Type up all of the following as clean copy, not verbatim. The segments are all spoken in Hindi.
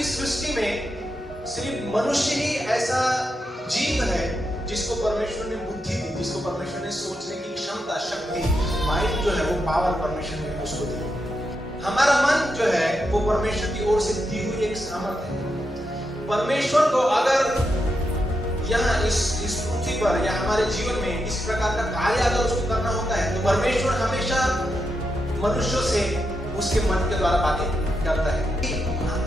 पूरी सृष्टि में सिर्फ मनुष्य ही ऐसा जीव है जिसको परमेश्वर ने बुद्धि दी, जिसको परमेश्वर ने सोचने की क्षमता, शक्ति, माइंड जो है वो पावर परमेश्वर ने उसको दी। हमारा मन जो है वो परमेश्वर की ओर से दी हुई एक सामर्थ्य है। परमेश्वर को अगर यहाँ इस पृथ्वी पर या हमारे जीवन में इस प्रकार का कार्य अगर उसको करना होता है तो परमेश्वर हमेशा मनुष्यों से उसके मन के द्वारा बातें करता है।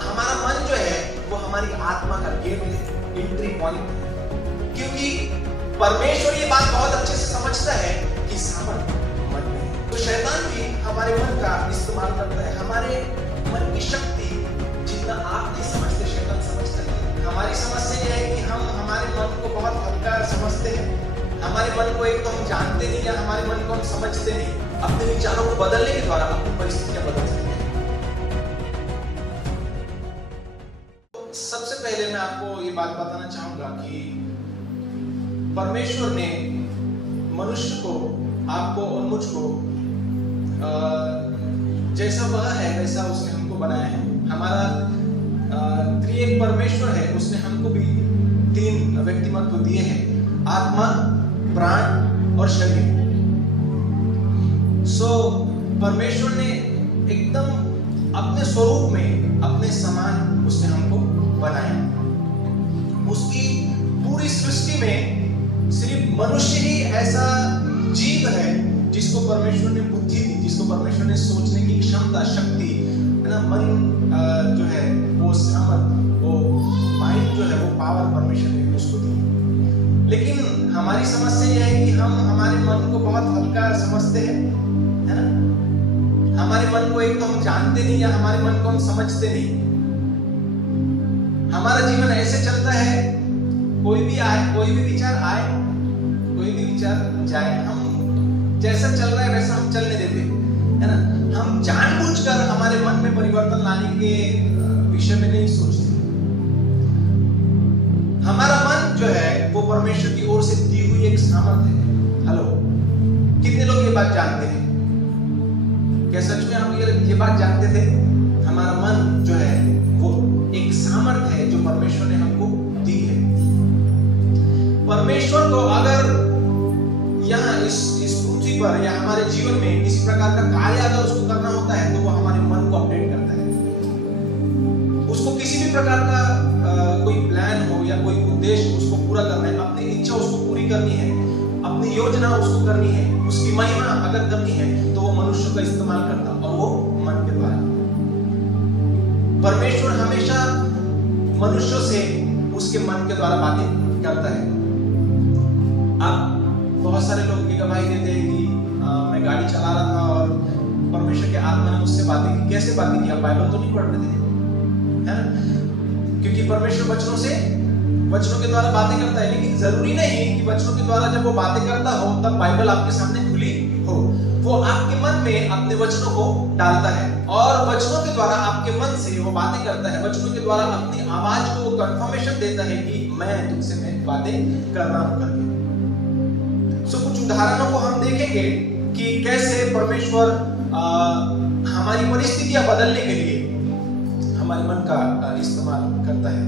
हमारा मन जो है वो हमारी आत्मा का गेट है, एंट्री पॉइंट है, क्योंकि परमेश्वर ये बात बहुत अच्छे से समझता है कि सामर्थ्य मन में है। तो शैतान भी हमारे मन का इस्तेमाल करता है। हमारे मन की शक्ति जितना आप नहीं समझते शैतान समझता है। हमारी समस्या यह है कि हम हमारे मन को बहुत हल्का समझते हैं। हमारे मन को एक तो हम जानते नहीं या हमारे मन को हम समझते नहीं। अपने विचारों को बदलने के द्वारा अपनी परिस्थितियां बदल सकते हैं। सबसे पहले मैं आपको ये बात बताना चाहूंगा कि परमेश्वर ने मनुष्य को, आपको और मुझको जैसा वह है वैसा उसने हमको बनाया है। हमारा त्रिएक परमेश्वर है, उसने हमको भी 3 व्यक्तिमत्व दिए हैं, आत्मा, प्राण और शरीर। परमेश्वर ने एकदम अपने स्वरूप में, अपने समान उसने हमको बनाया। उसकी पूरी सृष्टि में सिर्फ मनुष्य ही ऐसा जीव है जिसको परमेश्वर ने बुद्धि दी, जिसको परमेश्वर ने सोचने की क्षमता, शक्ति, है ना, मन जो है वो सामर्थ, वो माइंड जो है वो पावर परमेश्वर ने उसको दी। लेकिन हमारी समस्या यह है कि हम हमारे मन को बहुत हल्का समझते हैं, है ना। हमारे मन को एक तो हम जानते नहीं या हमारे मन को हम समझते नहीं। हमारा जीवन ऐसे चलता है, कोई भी आए, कोई भी विचार आए, कोई भी विचार जाए, हम जैसा चल रहा है वैसा हम चलने देते हैं, है ना। हम जानबूझकर हमारे मन में परिवर्तन लाने के विषय में नहीं सोचते। हमारा मन जो है वो परमेश्वर की ओर से दी हुई एक सामर्थ्य है। हेलो, कितने लोग ये बात जानते हैं? क्या सच में आप ये बात जानते थे? हमारा मन जो है वो एक सामर्थ्य है जो परमेश्वर ने हमको दी है। परमेश्वर को अगर यहाँ इस पृथ्वी पर या हमारे जीवन में इस प्रकार का कार्य अगर उसको करना होता है तो वो हमारे मन को अपडेट करता है। उसको किसी भी प्रकार का कोई प्लान हो या कोई उद्देश्य उसको पूरा करना है, अपनी इच्छा उसको पूरी करनी है, अपनी योजना उसको करनी है, उसकी महिमा अगर करनी है तो वो मनुष्य का इस्तेमाल करता है और वो मन के द्वारा। परमेश्वर हमेशा मनुष्यों से उसके मन के द्वारा बातें करता है। आप बहुत सारे लोग ये गवाही देते हैं कि मैं गाड़ी चला रहा था और परमेश्वर के आत्मा ने मुझसे बातें की। कैसे बातें की? आप बाइबल तो नहीं पढ़ रहे थे, है ना? क्योंकि परमेश्वर वचनों के द्वारा बातें करता है, लेकिन जरूरी नहीं कि वचनों के द्वारा जब वो बातें करता हो तब बाइबल आपके सामने खुली हो। वो आपके मन में अपने वचनों को डालता है और वचनों के द्वारा आपके मन से वो बातें करता है। वचनों के द्वारा अपनी आवाज को कंफर्मेशन देता है कि मैं तुमसे मैं बातें कर रहा हूं करके। कुछ उदाहरणों को हम देखेंगे कि कैसे परमेश्वर हमारी परिस्थितियां बदलने के लिए हमारे मन का इस्तेमाल करता है।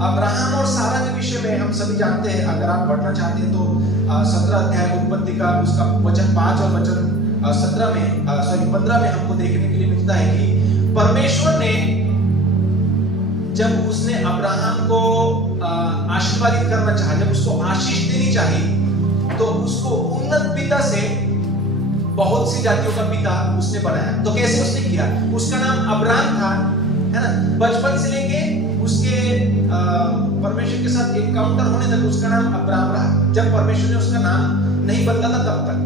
अब्राहम और सारा के विषय में हम सभी जानते हैं। अगर आप पढ़ना चाहते हैं तो 17 अध्याय उत्पत्ति का उसका वचन 5 और वचन 15 में हमको देखने के लिए मिलता है कि परमेश्वर ने जब उसने अब्राहम को आशीर्वादित करना चाहा, जब उसको आशीष देनी चाहिए तो उसको उन्नत पिता से बहुत सी जातियों का पिता उसने बनाया। तो कैसे उसने किया? उसका नाम अब्राम था, है ना। बचपन से लेके उसके परमेश्वर के साथ एनकाउंटर होने तक उसका नाम अब्राम रहा, जब परमेश्वर ने उसका नाम नहीं बदला था तब तक।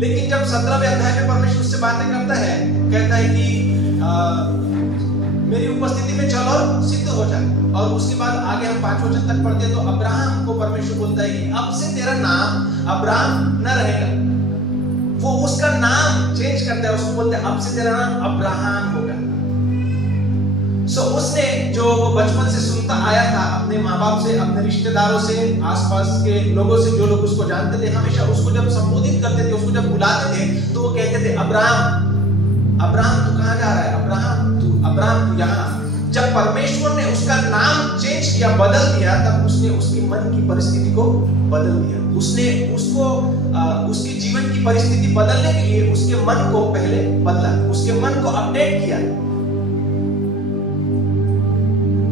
लेकिन जब 17वें अध्याय में परमेश्वर उससे बातें करता है, कहता है कि मेरी उपस्थिति में चलो सिद्ध हो जाए। और उसके बाद आगे हम 5 वचन तक पढ़ते हैं तो अब्राहम को परमेश्वर बोलता है कि अब से तेरा नाम अब्राम न रहेगा। वो उसका नाम चेंज करता है, उसको बोलते हैं अब से तेरा नाम अब्राहम होगा। उसने जो वो बचपन से सुनता आया था अपने माँ बाप से, अपने रिश्तेदारों से, आसपास के लोगों से, जो लोग उसको जानते थे, हमेशा उसको जब संबोधित करते थे, उसको जब बुलाते थे तो वो कहते थे अब्राहम, अब्राहम तू कहाँ जा रहा है? अब्राहम तू यहाँ। जब परमेश्वर ने उसका नाम चेंज किया, बदल दिया, तब उसने उसके मन की परिस्थिति को बदल दिया। उसने उसको उसके जीवन की परिस्थिति बदलने के लिए उसके मन को पहले बदला, उसके मन को अपडेट किया।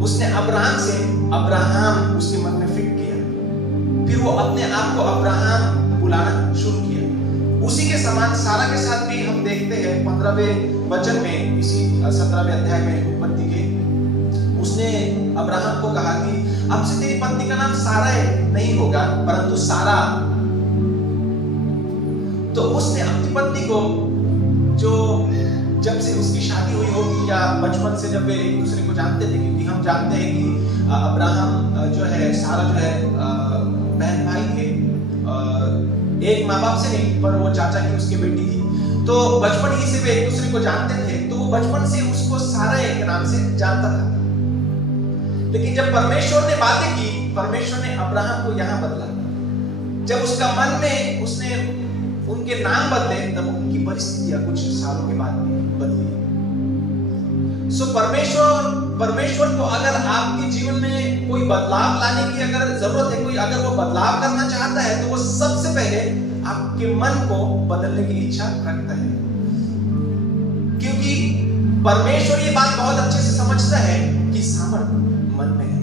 उसने अब्राहम से अब्राहम उसके मन में फिट किया, फिर वो अपने आप को अब्राहम बुलाना शुरू किया। उसी के समान सारा के साथ भी हम देखते हैं 15वें वचन में, इसी 17वें अध्याय में उत्पत्ति के, उसने अब्राहम को कहा कि अब से तेरी पत्नी का नाम सारा नहीं होगा परंतु सारा। तो उसने अपनी पत्नी को, जो जब से उसकी शादी हुई होगी या बचपन से जब वे एक दूसरे को जानते थे, क्योंकि हम जानते हैं कि अब्राहम जो है, सारा जो है बहन भाई थे, एक माँ बाप से नहीं पर वो चाचा की उसकी बेटी थी, तो बचपन ही से वे एक दूसरे को जानते थे, तो वो बचपन से उसको सारा के नाम से जानता था। लेकिन जब परमेश्वर ने बातें की, परमेश्वर ने अब्राहम को यहाँ बदला। जब उसका मन में उसने उनके नाम बदले, तब उनकी परिस्थितियां कुछ सालों के बाद में बदली। सो परमेश्वर को अगर आपके जीवन में कोई बदलाव लाने की अगर जरूरत है, कोई अगर वो बदलाव करना चाहता है, तो वो सबसे पहले आपके मन को बदलने की इच्छा रखता है। क्योंकि परमेश्वर ये बात बहुत अच्छे से समझता है कि सामर्थ्य मन में है।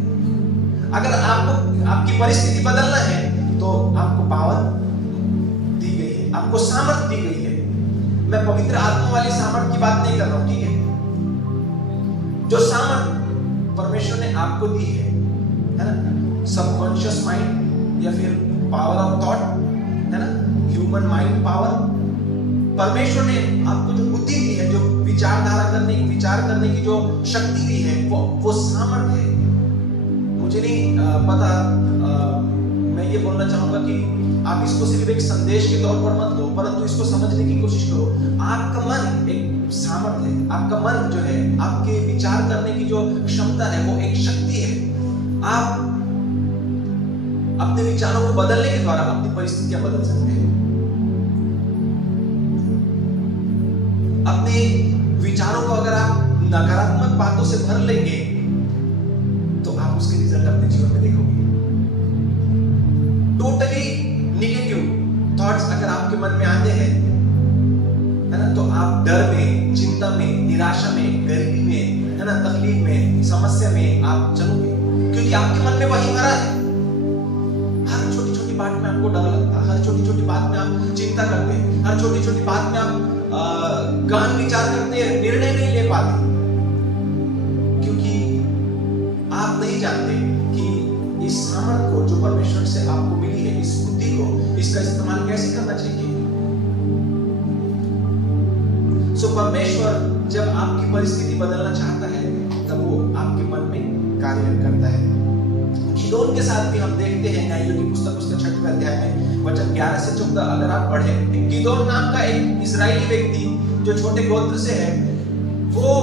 अगर आपको आपकी परिस्थिति बदलना है तो आपको पावर दी गई है, आपको सामर्थ्य दी गई है। मैं पवित्र आत्मा वाली सामर्थ्य की बात नहीं कर रहा हूं, ठीक है? जो सामर्थ्य परमेश्वर ने आपको दी है ना, सबकॉन्शियस माइंड या फिर पावर ऑफ थॉट, है ना, ह्यूमन माइंड पावर। परमेश्वर ने आपको जो बुद्धि दी है, जो विचार करने की जो शक्ति दी है, वो सामर्थ्य है। मुझे नहीं पता, मैं ये बोलना चाहूंगा कि आप इसको सिर्फ एक संदेश के तौर पर मत लो, परंतु इसको समझने की कोशिश करो। आपका मन एक सामर्थ्य है, आपका मन जो है, आपके विचार करने की जो क्षमता है, वो एक शक्ति है। आप अपने विचारों को बदलने के द्वारा अपनी परिस्थितियां बदल सकते हैं। अपने विचारों को अगर आप नकारात्मक बातों से भर लेंगे तो आप उसके रिजल्ट अपने जीवन में देखोगे। टोटली नेगेटिव थॉट्स अगर आपके मन में आते हैं, है ना, तो आप डर में, चिंता में, निराशा में, गरीबी में, है ना, तकलीफ में, समस्या में आप चलोगे, क्योंकि आपके मन में वही भरा है। हर छोटी छोटी बात में आपको डर लगता है, हर छोटी छोटी बात में आप चिंता करते हैं, हर छोटी छोटी बात में आप गहन विचार करते हैं, निर्णय नहीं ले पाते, क्योंकि आप नहीं जानते कि इस सामर्थ्य को जो परमेश्वर से आपको मिली है, इस बुद्धि को, इसका इस्तेमाल कैसे करना चाहिए। सो परमेश्वर जब आपकी परिस्थिति बदलना चाहता है, तब वो आपके मन में कार्य करता है। गिदोन के साथ भी हम देखते हैं न्यायों की पुस्तक उसके 6वें अध्याय में वचन 11 से 14 अगर आप पढ़ें, गिदोन नाम का एक इजरायली व्यक्ति जो छोटे गोत्र से है, वो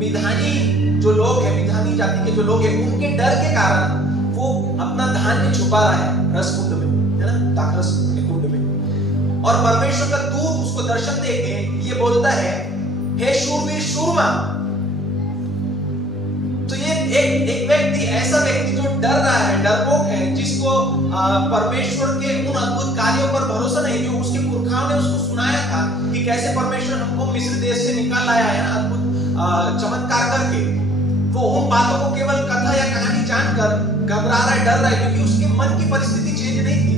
मिधानी जो लोग हैं, मिधानी जाति के जो लोग हैं, उनके डर के कारण वो अपना धान्य छुपा रहा है रस कुंड में, है ना, दाखरस के कुंड में। और परमेश्वर का दूत उसको दर्शन देके ये बोलता है, हे शूरवीर शूरमा। तो ये एक व्यक्ति, ऐसा व्यक्ति जो डर रहा है, डरपोक है, जिसको परमेश्वर के उन अद्भुत कार्यों पर भरोसा नहीं, जो उसके पुरखाओं ने उसको सुनाया था कि कैसे परमेश्वर हमको मिस्र देश से निकाल लाया है, अद्भुत चमत्कार करके, वो उन बातों को केवल कथा या कहानी जानकर घबरा रहा है, डर रहा है, क्योंकि उसके मन की परिस्थिति चेंज नहीं थी।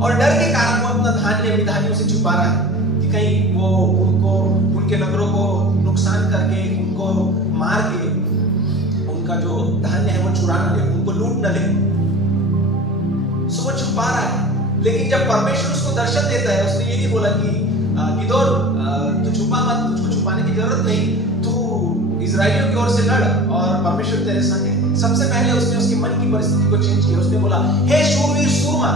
और डर के कारण वो अपना धान्य मिधानियों से छुपा रहा है कि कहीं वो उनको, उनके नगरों को नुकसान करके, उनको मार के, उनका जो धान्य है वो चुरा न ले, उनको लूट न ले। सो वो छुपा रहा है। लेकिन जब परमेश्वर उसको दर्शन देता है, उसने ये नहीं बोला कि गिदोन तू छुपा मत, तुझको छुपाने की जरूरत नहीं, तू इजराइलियों की ओर से लड़ और परमेश्वर तेरे संग है। सबसे पहले उसने उसके मन की परिस्थिति को चेंज किया। उसने बोला, हे शूरवीर शूरमा।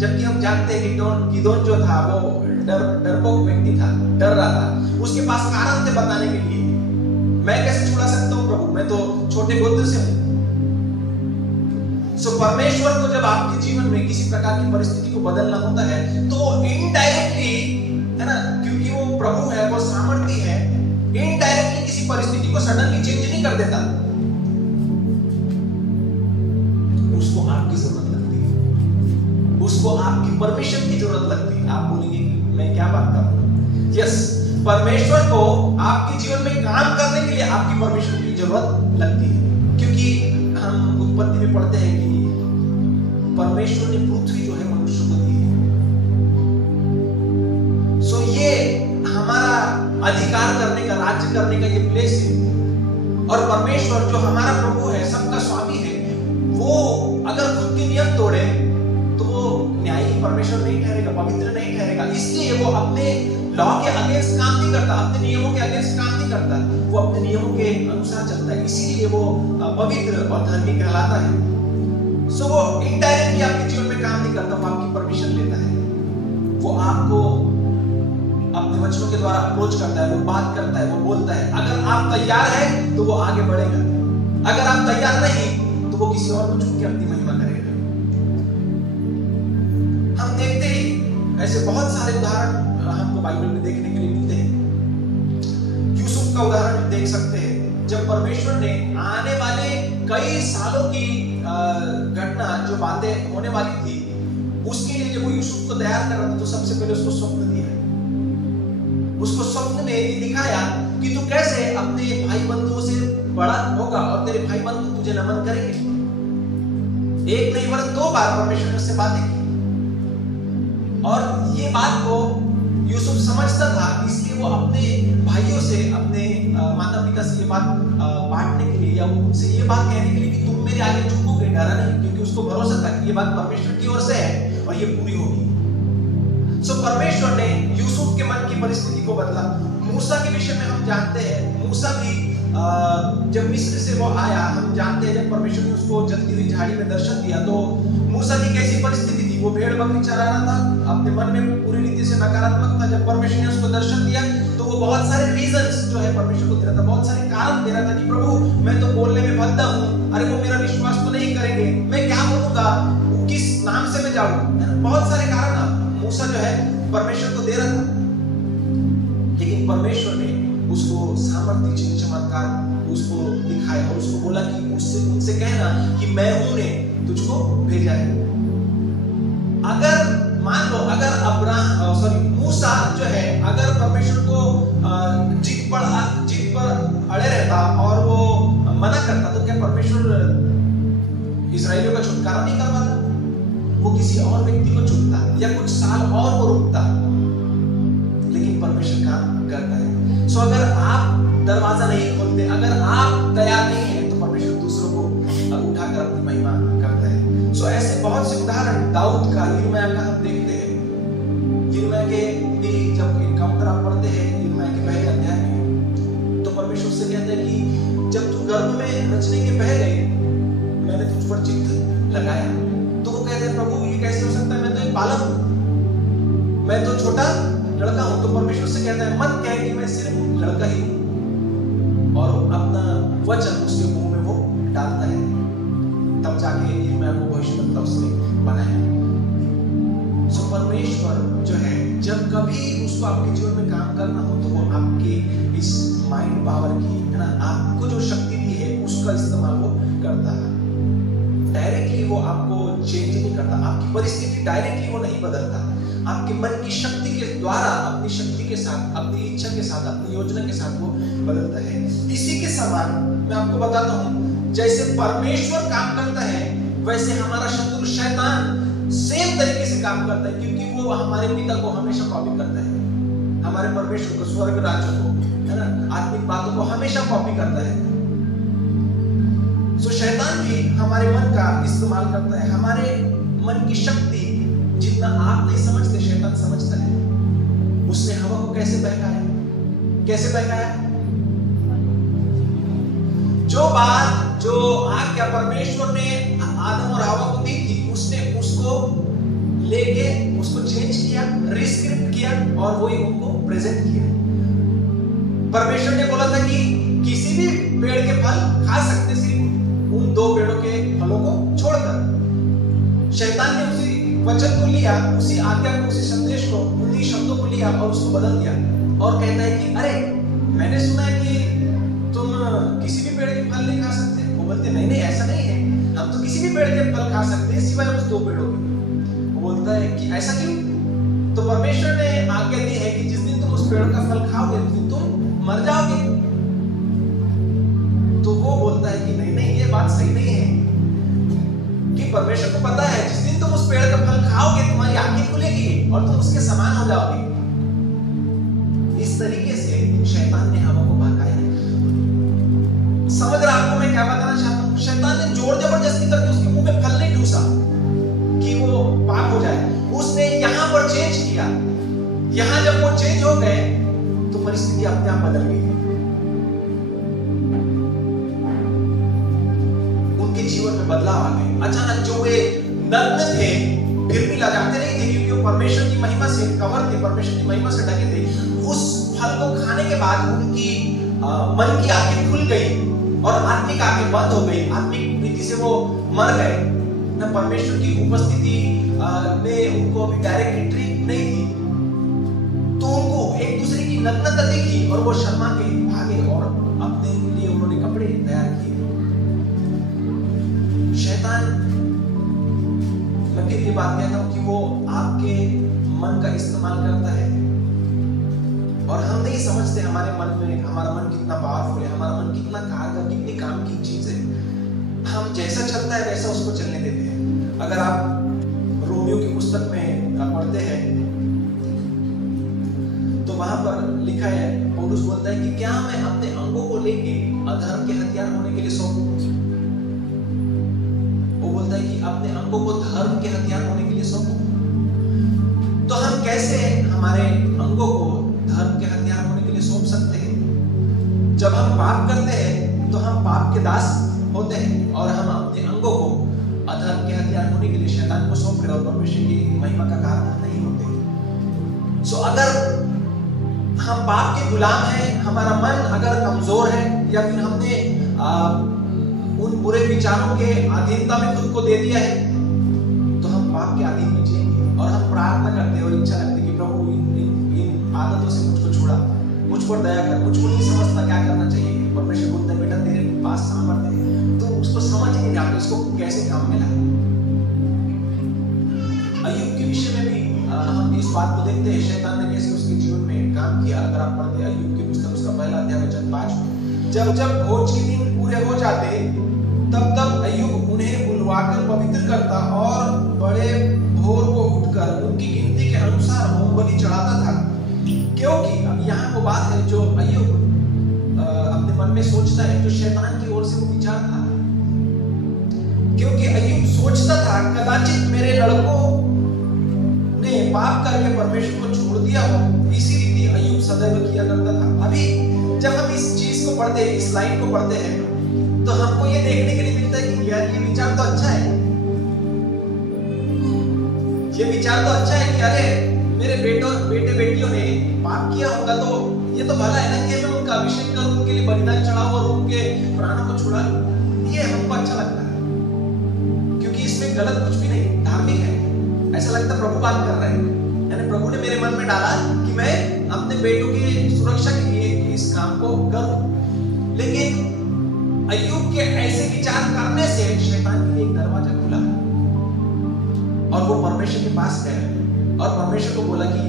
जबकि हम जानते हैं कि गिदोन जो था वो डरपोक व्यक्ति था, डर रहा था। उसके पास कारण थे बताने के लिए, मैं कैसे छुड़ा सकता हूं प्रभु, मैं तो छोटे गोत्र से हूं। सो परमेश्वर को जब आपके जीवन में किसी प्रकार की परिस्थिति को बदलना होता है, तो इनडायरेक्टली, है ना, क्योंकि वो प्रभु है, वो सामर्थ्य है, इनडायरेक्टली किसी परिस्थिति को सडनली चेंज नहीं कर देता। उसको आपकी परमिशन की जरूरत लगती है। आप बोलेंगे कि मैं क्या बात कर रहा हूं? यस, परमेश्वर को आपके जीवन में काम करने के लिए आपकी परमिशन की जरूरत लगती है, क्योंकि हम उत्पत्ति में पढ़ते हैं कि परमेश्वर ने पृथ्वी जो है मनुष्य को दी है। सो ये हमारा अधिकार करने का, राज्य करने का ये प्लेस है। और परमेश्वर जो हमारा प्रभु है, सबका स्वामी है, वो अगर खुद के नियम तोड़े तो वो न्यायी परमेश्वर नहीं ठहरेगा, पवित्र नहीं ठहरेगा। इसलिए वो अपने लॉ के अगेंस्ट काम नहीं करता, अपने नियमों के अगेंस्ट काम नहीं करता, वो अपने नियमों के अनुसार चलता है। इसीलिए वो पवित्र और धर्मी कहलाता है। सो वो इनडायरेक्टली आपके जीवन में काम नहीं करता, वो आपकी परमिशन लेता है। वो आपको अपने वचनों के द्वारा अप्रोच करता है, वो बात करता है, वो बोलता है। अगर आप तैयार हैं तो वो आगे बढ़ेगा, अगर आप तैयार नहीं तो वो किसी और को चुन के अपनी महिमा करेगा। हम देखते ही ऐसे बहुत सारे उदाहरण हमको बाइबल में देखने के लिए मिलते हैं। यूसुफ का उदाहरण देख सकते हैं, जब परमेश्वर ने आने वाले कई सालों की घटना, जो बातें होने वाली थी, उसके लिए जब वो यूसुफ को तैयार कर रहा था तो सबसे पहले उसको स्वप्न दिया। उसको स्वप्न में ये दिखाया कि तू कैसे अपने भाई बंधुओं से बड़ा होगा और तेरे भाई बंधु तुझे नमन करेंगे। एक नहीं वरन 2 बार परमेश्वर ने उससे बातें की, और ये बात को यूसुफ समझता था, इसलिए वो अपने भाइयों से, अपने माता पिता से ये बात बांटने के लिए या उनसे ये बात कहने के लिए कि तुम मेरे आगे झुकोगे, डरा नहीं, क्योंकि उसको भरोसा था कि ये बात परमेश्वर की ओर से है और ये पूरी होगी। सो परमेश्वर ने यूसुफ के मन की परिस्थिति को बदला। मूसा के विषय में हम जानते हैं, मूसा भी जब मिस्र से वो आया, हम जानते हैं जब परमेश्वर ने उसको जलती हुई झाड़ी में दर्शन दिया तो मूसा की कैसी परिस्थिति थी। वो भेड़ बकरी चरा रहा था, अपने मन में पूरी रीति से नकारात्मक था। जब परमेश्वर ने उसको दर्शन दिया तो वो बहुत सारे रीजंस जो है परमेश्वर को दे रहा था, बहुत सारे कारण दे रहा था कि प्रभु मैं तो बोलने में भद्दा हूँ, अरे वो मेरा विश्वास तो नहीं करेंगे, मैं क्या बोलूंगा, किस नाम से मैं जाऊँ, बहुत सारे कारण मूसा जो है परमेश्वर को दे रहा था। लेकिन परमेश्वर ने उसको सामर्थ्य, चिन्ह, चमत्कार उसको दिखाया और उसको बोला कि उनसे कहना कि मैं हूं ने तुझको भेजा है। अगर मान लो, अगर मूसा जो है अगर परमेश्वर को जिद पर अड़े रहता और वो मना करता तो क्या परमेश्वर इस्राएलियों का छुटकारा नहीं करवाता? वो किसी और व्यक्ति को चुनता या कुछ साल और वो रुकता, लेकिन परमेश्वर काम करता है। सो अगर आप दरवाजा नहीं खोलते, अगर आप तैयार नहीं है, तो परमेश्वर दूसरों को उठाकर अपनी महिमा करता है। सो ऐसे बहुत से उदाहरण दाऊद का, यिर्मयाह का हम देखते हैं। यिर्मयाह के भी जब इनकाउंटर आप पढ़ते हैं यिर्मयाह के पहले अध्याय में, तो परमेश्वर से कहते हैं कि जब तू गर्भ में रचने के पहले मैंने तुझ पर चित्त लगाया। तो वो कहते हैं प्रभु ये कैसे हो सकता है, मैं तो एक बालक हूं, मैं तो छोटा लड़का हूं। तो परमेश्वर से कहता है मत कह कि मैं सिर्फ लड़का ही हूं, और अपना वचन उसके मुंह में वो डालता है। तब जाके यिर्मयाह को भविष्यवक्ता उसने बनाया। सो परमेश्वर जो है जब कभी उसको आपके जीवन में काम करना हो तो वो आपके इस माइंड पावर की, है ना, आपको जो शक्ति दी है उसका इस्तेमाल वो करता है। डायरेक्टली वो आपको चेंज नहीं करता, आपकी परिस्थिति डायरेक्टली वो नहीं बदलता, आपके मन की शक्ति के द्वारा, अपनी शक्ति के साथ, अपनी इच्छा के साथ, अपनी योजना के साथ वो बदलता है। इसी के समान मैं आपको बताता हूँ, जैसे परमेश्वर काम करता है वैसे हमारा शत्रु शैतान सेम तरीके से काम करता है, क्योंकि वो हमारे पिता को हमेशा कॉपी करता है, हमारे परमेश्वर को, स्वर्ग राज्य को, है ना, आत्मिक बातों को हमेशा कॉपी करता है। सो शैतान भी हमारे मन का इस्तेमाल करता है, हमारे मन की शक्ति जितना आप नहीं समझते शैतान समझता है। उसने हवा को कैसे बहकाया, कैसे बहकाया? जो बात, जो आज्ञा परमेश्वर ने आदम और हवा को दी थी, उसने उसको लेके उसको चेंज किया, रिस्क्रिप्ट किया और वही उनको प्रेजेंट किया। परमेश्वर ने बोला था कि किसी भी पेड़ के फल खा सकते, सिर्फ उन 2 पेड़ों के फलों को छोड़कर। शैतान ने उसी वचन को लिया, उसी आज्ञा को, उसी संदेश को, उन्हीं शब्दों को लिया और उसको बदल दिया और कहता है कि अरे मैंने सुना है कि तुम किसी भी पेड़ के फल नहीं खा सकते। वो बोलते नहीं नहीं ऐसा नहीं है, हम तो किसी भी पेड़ के फल खा सकते हैं सिवाय उस 2 पेड़ों के। वो बोलता है कि ऐसा क्यों? तो परमेश्वर ने आज्ञा दी है कि जिस दिन तुम उस पेड़ का फल खाओगे उस दिन तुम मर जाओगे। तो वो बोलता है कि नहीं नहीं, ये बात सही नहीं है, कि परमेश्वर को पता है जिस दिन तुम उस पेड़ का फल खाओगे तुम्हारी आंखें खुलेगी और तुम उसके समान हो जाओगे। इस तरीके से शैतान ने हवा को बहकाया। समझ रहा आपको मैं क्या बताना चाहता हूँ? शैतान ने जोर जबरदस्ती करके उसके मुंह में फल नहीं ठूसा कि वो पाप हो जाए, उसने यहां पर चेंज किया। यहां जब वो चेंज हो गए तो परिस्थिति अपने आप बदल गई। उनके जीवन में बदलाव आ गए। अचानक जो वे नग्न थे फिर भी लजाते नहीं थे, क्योंकि वो परमेश्वर की महिमा से कवर थे, परमेश्वर की महिमा से ढके थे। उस फल को खाने के बाद उनकी मन की आंखें खुल गई और आत्मिक आंखें बंद हो गई। आत्मिक रीति से वो मर गए न। परमेश्वर की उपस्थिति में उनको अभी डायरेक्ट एंट्री नहीं थी, तो उनको एक दूसरे की नग्नता देखी और वो शर्मा के भागे और अपने लिए उन्होंने कपड़े तैयार किए। शैतान, मैं फिर ये बात कहता हूं कि वो आपके मन का इस्तेमाल करता है और हम नहीं समझते हमारे मन में, हमारा मन कितना पावरफुल है, हमारा मन कितना कारगर, कितनी काम की चीज है। हम जैसा चलता है वैसा उसको चलने देते हैं। अगर आप रोमियो की पुस्तक में पढ़ते हैं तो वहां पर लिखा है, पौलुस बोलता है कि क्या मैं अपने अंगों को लेके अधर्म के हथियार होने के लिए सौंपूं? वो बोलता है कि अपने अंगों को धर्म के हथियार होने के लिए सौंपूं। तो हम कैसे हमारे अंगों को धर्म के हथियार होने के लिए सौंप सकते हैं? जब हम पाप करते हैं तो हम पाप के दास होते हैं और हम अपने अंगों को अधर्म के हथियार होने के लिए शैतान को सौंप रहे और परमेश्वर की महिमा का कारण नहीं होते। सो अगर हम पाप के गुलाम हैं, हमारा मन अगर कमजोर है या फिर हमने उन बुरे विचारों के अधीनता में खुद को दे दिया है, तो हम पाप के अधीन में जिएंगे और हम प्रार्थना करते हैं और इच्छा रखते हैं कि प्रभु इन आदतों से मुझको छुड़ा, मुझ पर दया कर। मुझको नहीं समझता क्या करना चाहिए। परमेश्वर बोलता है बेटा तेरे पास सामर्थ्य है, तो उसको समझ नहीं आता इसको कैसे काम मिला। अय्यूब के विषय में भी हम इस बात को देखते हैं, शैतान ने कैसे उसके जीवन में काम किया। अगर आप पढ़ते अय्यूब की पुस्तक उसका पहला अध्याय वचन 5 में, जब जब भोज के दिन पूरे हो जाते तब तब अय्यूब उन्हें बुलवाकर पवित्र करता और बड़े भोर को उठकर उनकी गिनती के अनुसार होम बलि चढ़ाता था। क्योंकि अब यहाँ वो बात है जो अय्यूब अपने मन में सोचता है, जो शैतान की ओर से वो विचार था। क्योंकि अय्यूब सोचता था कदाचित मेरे लड़कों ने पाप करके परमेश्वर को छोड़ दिया हो। इसी रीति अय्यूब सदैव किया करता था। अभी जब हम इस चीज को पढ़ते हैं, इस लाइन को पढ़ते हैं, तो हमको ये देखने के लिए मिलता है कि यार ये विचार तो अच्छा है, ये विचार तो अच्छा है कि अरे मेरे बेटे बेटियों ने पाप किया होगा तो ये तो भला है ना कि मैं उनका अभिषेक करूं, उनके लिए बलिदान चढ़ाऊं और उनके प्राणों को छुड़ा लूं। ये हमको अच्छा लगता है क्योंकि इसमें गलत कुछ भी नहीं, धार्मिक है। ऐसा लगता है प्रभु बात कर रहे हैं, यानी प्रभु ने मेरे मन में डाला कि मैं अपने बेटों की सुरक्षा के लिए इस काम को करूं। लेकिन अय्यूब के ऐसे विचार करने से शैतान के लिए एक दरवाजा खुला और वो परमेश्वर के पास गया और परमेश्वर को बोला कि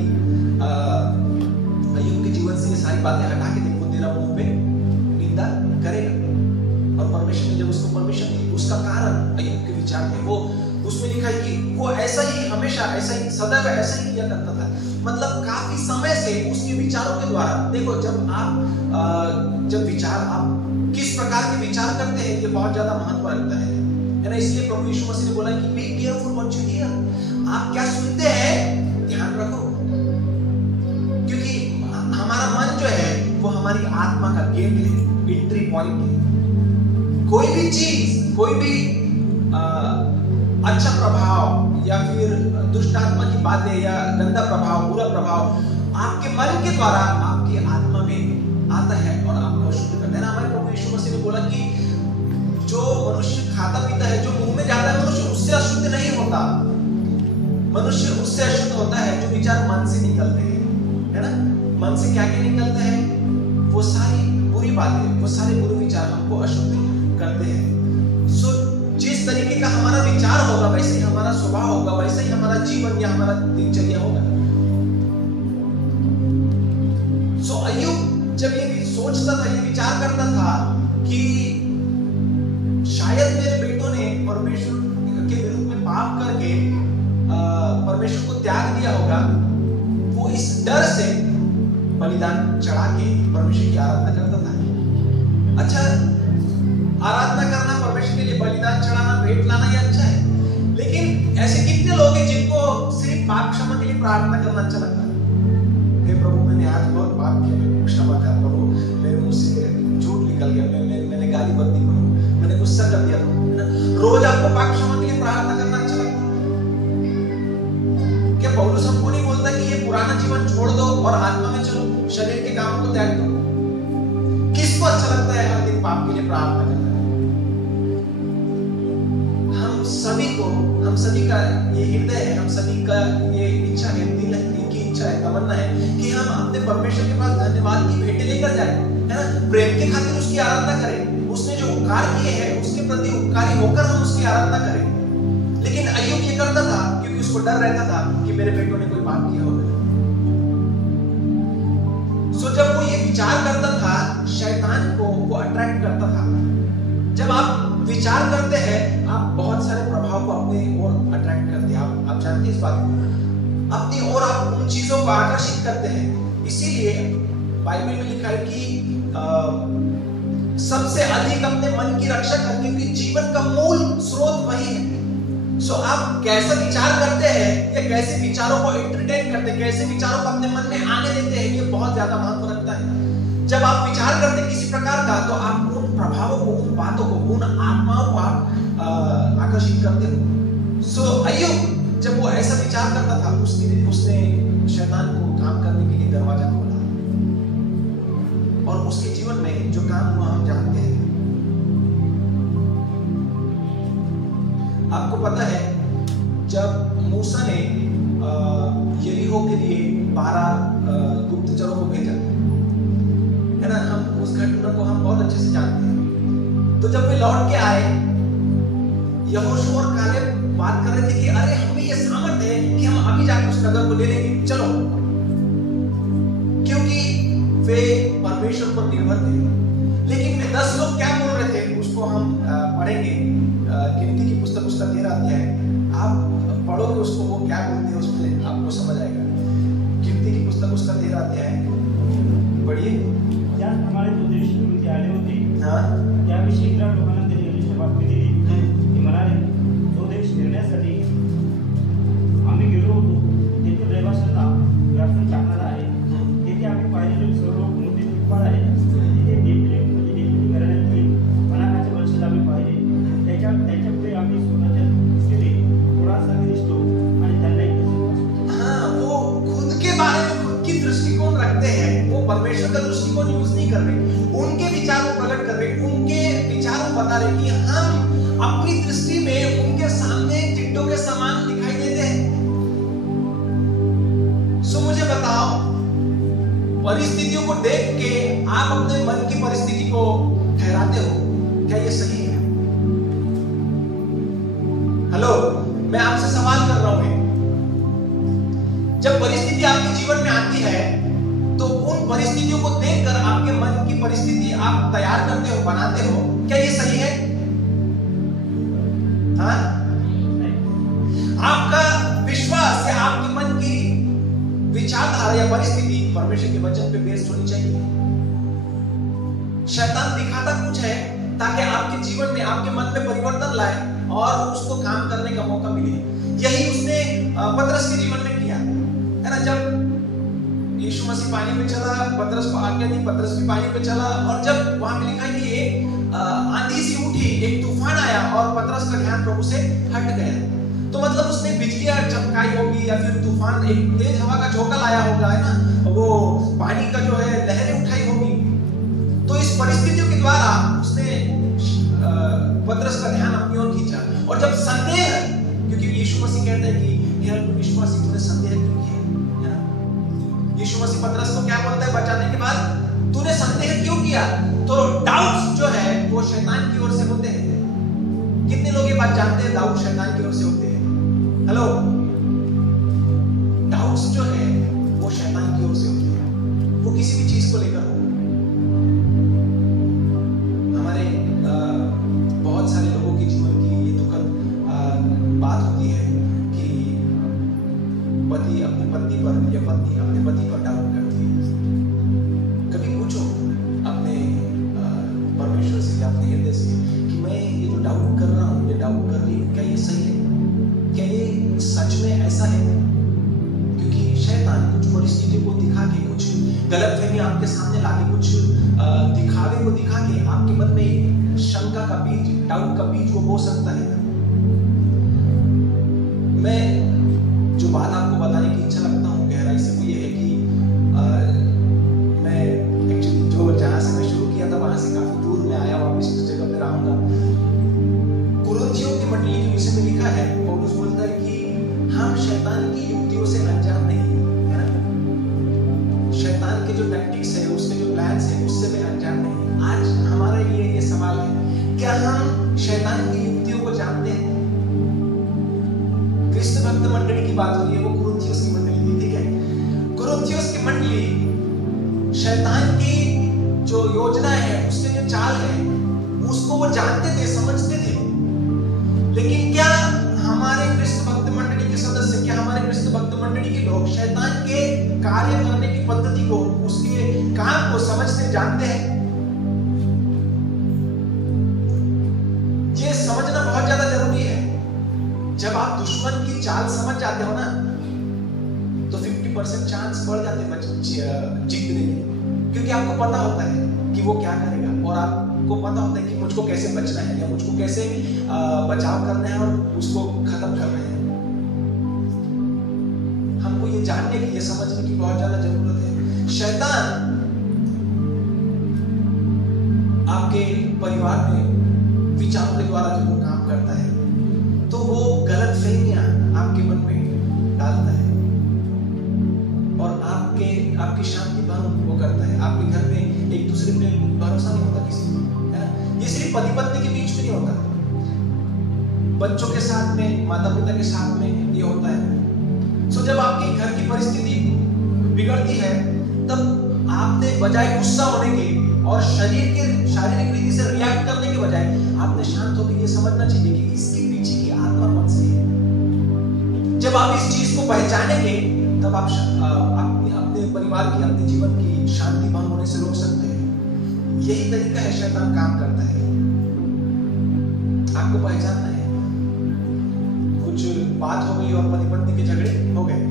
अय्यूब के जीवन से ये सारी बातें हटा के देखो, तेरा मुंह पे निंदा करेगा। और परमेश्वर ने जब उसको परमिशन दी, उसका कारण अय्यूब के विचार थे। वो उसमें लिखा है कि वो ऐसा ही हमेशा, ऐसा ही सदैव ऐसा ही किया करता था। मतलब काफी समय से उसके विचारों के द्वारा, देखो जब विचार आप किस प्रकार के विचार करते हैं ये बहुत ज्यादा महत्व रखता है ना। इसलिए प्रभु यीशु मसीह ने बोला कि be careful what you here. आप क्या सुनते हैं ध्यान रखो, क्योंकि हमारा मन जो है वो हमारी आत्मा का गेट है, एंट्री पॉइंट है। कोई भी चीज, कोई भी अच्छा प्रभाव या फिर दुष्ट आत्मा की बातें या गंदा प्रभाव, बुरा प्रभाव आपके मन के द्वारा आपकी आत्मा में आता है और आपको अशुद्ध करता है ना। हमारे प्रभु यीशु मसीह ने बोला कि जो मनुष्य खाता पीता है, जो मुंह में जाता है, मनुष्य उससे अशुद्ध नहीं होता। मनुष्य उससे अशुद्ध होता है जो विचार मन से निकलते हैं, है ना। मन से क्या क्या निकलता है? वो सारी बुरी बातें, वो सारे बुरे विचार हमको अशुद्ध करते हैं। सो जिस तरीके का हमारा विचार व्यवहार होगा, वैसे ही हमारा स्वभाव होगा, वैसे ही हमारा जीवन या हमारा दिनचर्या होगा। सो अय्यूब जब ये सोचता था, ये विचार करता था कि शायद मेरे बेटों ने परमेश्वर के विरुद्ध में पाप करके परमेश्वर को त्याग दिया होगा, वो इस डर से बलिदान चढ़ा के परमेश्वर की आराधना करता था। अच्छा, आराधना करना, परमेश्वर के लिए बलिदान चढ़ाना, भेंट लाना, ये अच्छा है, लेकिन ऐसे कितने लोग हैं जिनको सिर्फ पाप क्षमा के लिए प्रार्थना करना अच्छा लगता है? हे प्रभु, मैंने आज बहुत पाप किया, मेरे को क्षमा कर प्रभु, मेरे मुंह से झूठ निकल गया, मैंने गाली बंदी करूं, मैंने गुस्सा कर दिया, रोज आपको पाप क्षमा के लिए प्रार्थना करना अच्छा लगता है? क्या पौलुस हमको नहीं बोलता कि ये पुराना जीवन छोड़ दो और आत्मा में चलो, शरीर के काम को त्याग दो? किसको अच्छा लगता है हर दिन पाप के लिए प्रार्थना करना? हम सभी का ये हृदय है, हम सभी का ये इच्छा है, दिल है, की इच्छा है, तमन्ना है कि हम अपने परमेश्वर के पास धन्यवाद की भेंटें लेकर जाएं, है ना? प्रेम के खातिर उसकी आराधना करें, उसने जो उपकार किए हैं उसके प्रति उपकारी होकर हम उसकी आराधना करें। लेकिन अय्यूब ये करता था क्योंकि उसको डर रहता था कि मेरे बेटों ने कोई पाप किया होगा। सो जब वो ये विचार करता था, शैतान को वो अट्रैक्ट करता था। जब आप विचार करते हैं, आप बहुत सारे प्रभाव को अपने ओर अट्रैक्ट करते हैं। आप जानते हैं इस बात को, अपनी ओर आप उन चीजों को आकर्षित करते हैं। इसीलिए बाइबल में लिखा है कि सबसे अधिक अपने मन की रक्षा कर, क्योंकि जीवन का मूल स्रोत वही है। सो आप कैसा विचार करते हैं या कैसे विचारों को एंटरटेन करते हैं, कैसे विचारों को अपने मन में आने देते हैं, ये बहुत ज्यादा महत्व रखता है। जब आप विचार करते हैं किसी प्रकार का, तो आप उन प्रभावों को, उन बातों को, उन आत्माओं को आप आकर्षित करते हो। सो अय्यूब जब वो ऐसा विचार करता था, उसने शैतान को काम करने के लिए दरवाजा खोला, और उसके जीवन में जो काम हुआ हम जानते हैं। आपको पता है, जब मूसा ने यरीहो के लिए 12 गुप्तचरों को भेजा, है ना? हम उस घटना को हम बहुत अच्छे से जानते हैं। तो जब वे लौट के आए, यहोशू और कालेब बात कर रहे थे कि अरे हमें ये सामर्थ है कि हम अभी जाकर उस नगर को ले लेंगे, चलो, क्योंकि वे परमेश्वर पर निर्भर थे। लेकिन वे 10 लोग क्या बोल रहे थे, उसको हम पढ़ेंगे। गिनती की पुस्तक उसका 13 अध्याय, आप पढ़ोगे उसको, वो क्या बोलते हैं उसमें आपको समझ आएगा। गिनती की पुस्तक उसका 13 अध्याय पढ़िए। त्या हमारे जो देश में आले होते, हां, त्याविषयी इस्रायल लोकांना त्यांनी एलिशा बातमी दिली. ते म्हणाले, तो देश फिरण्यासाठी आम्ही गेलो होतो, तेथे रहिवाशांना व्यापून टाकणारा आहे. तेथे आम्ही पाहिलेले सर्व मोठे द्वीपाळ आहे. तिथे डेप्ली घराण्यातील मनाकाचे वंशज आम्ही पाहिले. त्यांच्यापुढे आम्ही स्वतःच्या दृष्टीने थोडासा दिसतो आणि त्यांना एक हाँ, वो खुद के बारे में खुद की दृष्टिकोण रखते हैं, वो परमेश्वर का दृष्टिकोण यूज नहीं कर रहे, उनके विचार को प्रकट कर रहे, उनके विचार को बता रहे कि हम अपनी दृष्टि में उनके सामने टिड्डों के समान दिखाई देते हैं। सो मुझे बताओ, परिस्थितियों को देख के आप अपने मन की परिस्थिति को ठहराते हो, क्या ये सही है? हेलो, मैं आपसे सवाल कर रहा हूं। जब परिस्थिति आपके जीवन में आती है, तो उन परिस्थितियों को देखकर आपके मन की परिस्थिति आप तैयार करते हो, बनाते हो, क्या ये सही है? हाँ? आपका विश्वास या आपके मन की विचारधारा या परिस्थिति परमेश्वर के वचन पे बेस्ड होनी चाहिए। शैतान दिखाता कुछ है ताकि आपके जीवन में, आपके मन में परिवर्तन लाए और उसको काम करने का मौका मिले। यही उसने पतरस के जीवन में किया, है ना? जब यीशु मसीह पानी पे चला, पतरस को आज्ञा दी, पतरस भी पानी पे चला, और जब वहां पे लिखा है कि एक आंधी सी उठी, एक तूफान आया और पतरस का ध्यान प्रभु से हट गया। तो मतलब उसने बिजलियां चमकाई होगी या फिर तूफान, एक तेज हवा का झोंका लाया होगा, है ना? वो पानी का जो है लहरें उठाई होगी। तो इस परिस्थितियों के द्वारा उसने पतरस का ध्यान अपनी ओर खींचा। और जब संदेह, क्योंकि यीशु मसीह कहते हैं कि हे विश्वासी, तूने संदेह क्यों किया? यीशु मसीह पतरस को क्या बोलता है बचाने के बाद? तूने संदेह क्यों किया? तो डाउट्स जो है वो शैतान की ओर से होते हैं। कितने लोग ये बात जानते हैं दाऊद शैतान की ओर से होते हैं। हेलो, डाउट्स जो है वो शैतान की ओर से होते हैं, वो किसी भी चीज को लेकर हो। हमारे बहुत सारे लोगों के जीवन की ये दुखद बात होती है कि पति अपनी पत्नी पर या पत्नी अपने पति पर डाउट करती है। कभी पूछो अपने परमेश्वर से या अपने हृदय से कि मैं ये जो डाउट कर रहा हूँ, ये डाउट कर रही हूँ, क्या ये सही है? क्या ये सच में ऐसा है? क्योंकि शैतान कुछ परिस्थितियों को दिखा के, कुछ गलतफहमी आपके सामने लाके, कुछ दिखावे को दिखा के आपके मन में शंका का बीज, डाउट का बीज वो बो सकता है। मैं जो बात आपको बताने की इच्छा रखता हूँ गहराई से, वो ये है कि मैं एक्चुअली जो जहाँ से मैं शुरू किया था वहां से काफी दूर में आया, वापस उस जगह पे रहूंगा। कुरिन्थियों की मंडली के विषय में लिखा है, पौलुस बोलता है कि हम शैतान की युक्तियों से अनजान नहीं है ना, शैतान के जो टैक्टिक्स है, उसके जो प्लान्स है, उससे मैं अनजान नहीं। आज हमारे लिए ये सवाल है, क्या हम शैतान की युक्तियों को जानते हैं? कृष्ण भक्त मंडली की बात हो रही है, वो कुरिन्थियोस की मंडली थी, ठीक है। कुरिन्थियोस की मंडली शैतान की जो योजना है, उसके जो चाल है, उसको वो जानते थे, समझते थे। लेकिन क्या हमारे कृष्ण भक्त मंडली के सदस्य, क्या हमारे कृष्ण भक्त मंडली के लोग शैतान के कार्य करने की पद्धति को, उसके काम को समझते, जानते हैं? ये समझना बहुत ज्यादा जरूरी है। जब आप दुश्मन की चाल समझ जाते हो ना, तो 50% चांस बढ़ जाते हैं जीतने के, क्योंकि आपको पता होता है कि वो क्या करेगा, और आपको पता होता है कि मुझको कैसे बचना है, या मुझको कैसे बचाव करना है और उसको खत्म करना है। हमको ये जानने की, ये समझने की बहुत ज्यादा जरूरत है। शैतान आपके परिवार में विचारों के द्वारा जब वो काम करता है, तो वो गलतफहमियां आपके मन में डालता है और आपकी शांति भंग वो करता है। आपके घर में एक दूसरे पे भरोसा नहीं होता किसी को, है ना। ये सिर्फ पति पत्नी के बीच में नहीं होता, बच्चों के साथ में, माता पिता के साथ में ये होता है। सो जब आपके घर की परिस्थिति बिगड़ती है, तब आपने बजाय गुस्सा होने के और शारीरिक रीति से रिएक्ट करने के बजाय आपने शांत होकर ये समझना चाहिए कि इसके पीछे की आत्मा कौन सी है। जब आप इस चीज को पहचानेंगे, तब आप अपने परिवार की, अपने जीवन की शांति भंग होने से रोक सकते हैं। यही तरीका है शैतान काम करता है। आपको पहचानना है। कुछ बात हो गई और पति पत्नी के झगड़े हो गए,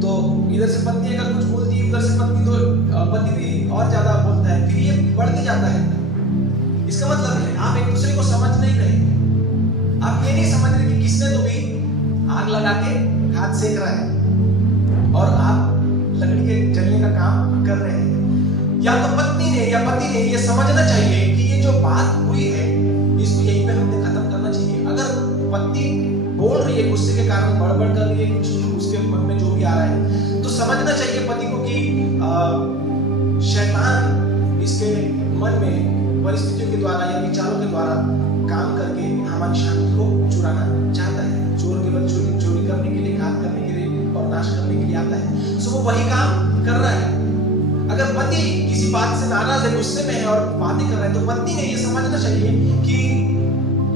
तो इधर से पत्नी अगर कुछ बोलती है, उधर से पति भी और ज्यादा बोलता है, फिर ये बढ़ते जाता है। इसका मतलब है आप एक दूसरे को समझ नहीं रहे। आप ये नहीं समझ रहे कि किसने तो भी आग लगा के हाथ सेक रहा है और आप लकड़ी के जलने का काम कर रहे हैं। या तो पत्नी ने या पति ने ये समझना चाहिए कि ये जो बात हुई है, इसको यहीं पे हमने खत्म करना चाहिए। अगर पत्नी बोल रही है, गुस्से के कारण बड़बड़ कर रही है, कुछ उसके मन में जो भी आ रहा है, तो समझना चाहिए पति को कि शैतान इसके मन में परिस्थितियों के द्वारा या विचारों के द्वारा काम करके हमारी शांति को चुराना चाहता है। चोर केवल चोरी करने के लिए, घात करने के लिए और नाश करने के लिए आता है। सो वो वही काम कर रहा है। अगर पति किसी बात से नाराज है, गुस्से में है और बातें कर रहा है, तो पत्नी ने ये समझना चाहिए कि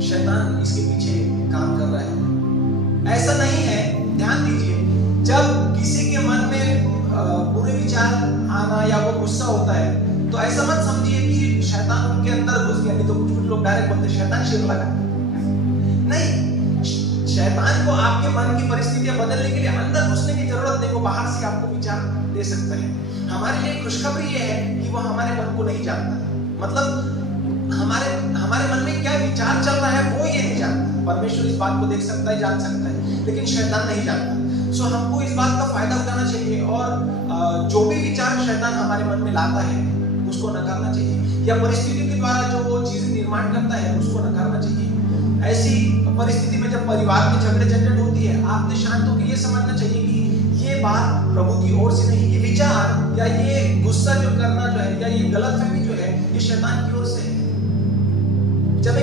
शैतान इसके पीछे काम कर रहा है। ऐसा नहीं है, ध्यान दीजिए, जब किसी के मन में बुरे विचार आना या वो गुस्सा होता है, तो ऐसा मत समझिए कि शैतान उनके अंदर घुस गया। नहीं तो कुछ लोग डायरेक्ट बोलते शैतान शिर लगा। नहीं, शैतान को आपके मन की परिस्थितियां बदलने के लिए अंदर घुसने की जरूरत नहीं, वो बाहर से आपको विचार दे सकता है। हमारे लिए खुशखबरी ये है कि वो हमारे मन को नहीं जानता। मतलब हमारे मन में क्या विचार चल रहा है वो ये नहीं जानता। परमेश्वर इस बात को देख सकता है, जान सकता है, लेकिन शैतान नहीं जानता। सो हमको इस बात का फायदा उठाना चाहिए और जो भी विचार शैतान हमारे मन में लाता है उसको नकारना चाहिए, या परिस्थितियों के द्वारा जो वो चीजें निर्माण करता है उसको नकारना चाहिए। ऐसी परिस्थिति में जब परिवार में झगड़े झंझट होती है, आपने शांत होकर ये समझना चाहिए कि ये बात प्रभु की ओर से नहीं, ये विचार या ये गुस्सा जो करना जो है या ये गलतफहमी जो है, ये शैतान की ओर से है। जब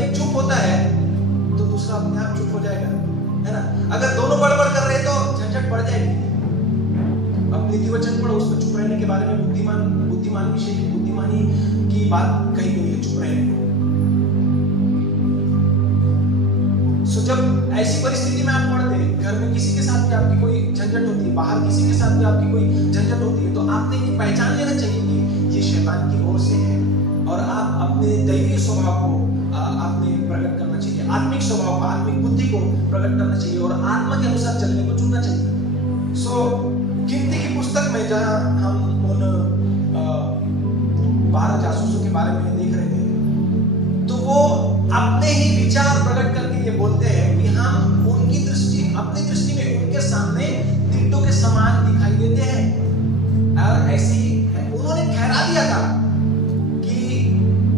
बारे में बुद्धिमानी की बात कही गई है, चुप रहने को। सो जब ऐसी परिस्थिति में आप पढ़ते हैं, घर में किसी के साथ भी आपकी कोई झंझट होती है, बाहर किसी के साथ भी आपकी कोई झंझट होती है, तो आपने ये पहचान लेना चाहिए कि ये शैतान की ओर से है, और आप अपने दैवीय स्वभाव को आपने प्रकट करना चाहिए, आत्मिक स्वभाव को, आत्मिक बुद्धि को प्रकट करना चाहिए और आत्मा के अनुसार चलने को चुनना चाहिए। सो गिनती की पुस्तक में जहां हम उन 12 जासूसों के बारे में देख रहे थे, तो वो अपने ही विचार प्रकट करके ये बोलते हैं कि हम उनकी दृष्टि, अपनी दृष्टि में उनके सामने तीतों के समान दिखाई देते हैं, और ऐसे ही उन्होंने ठहरा दिया था कि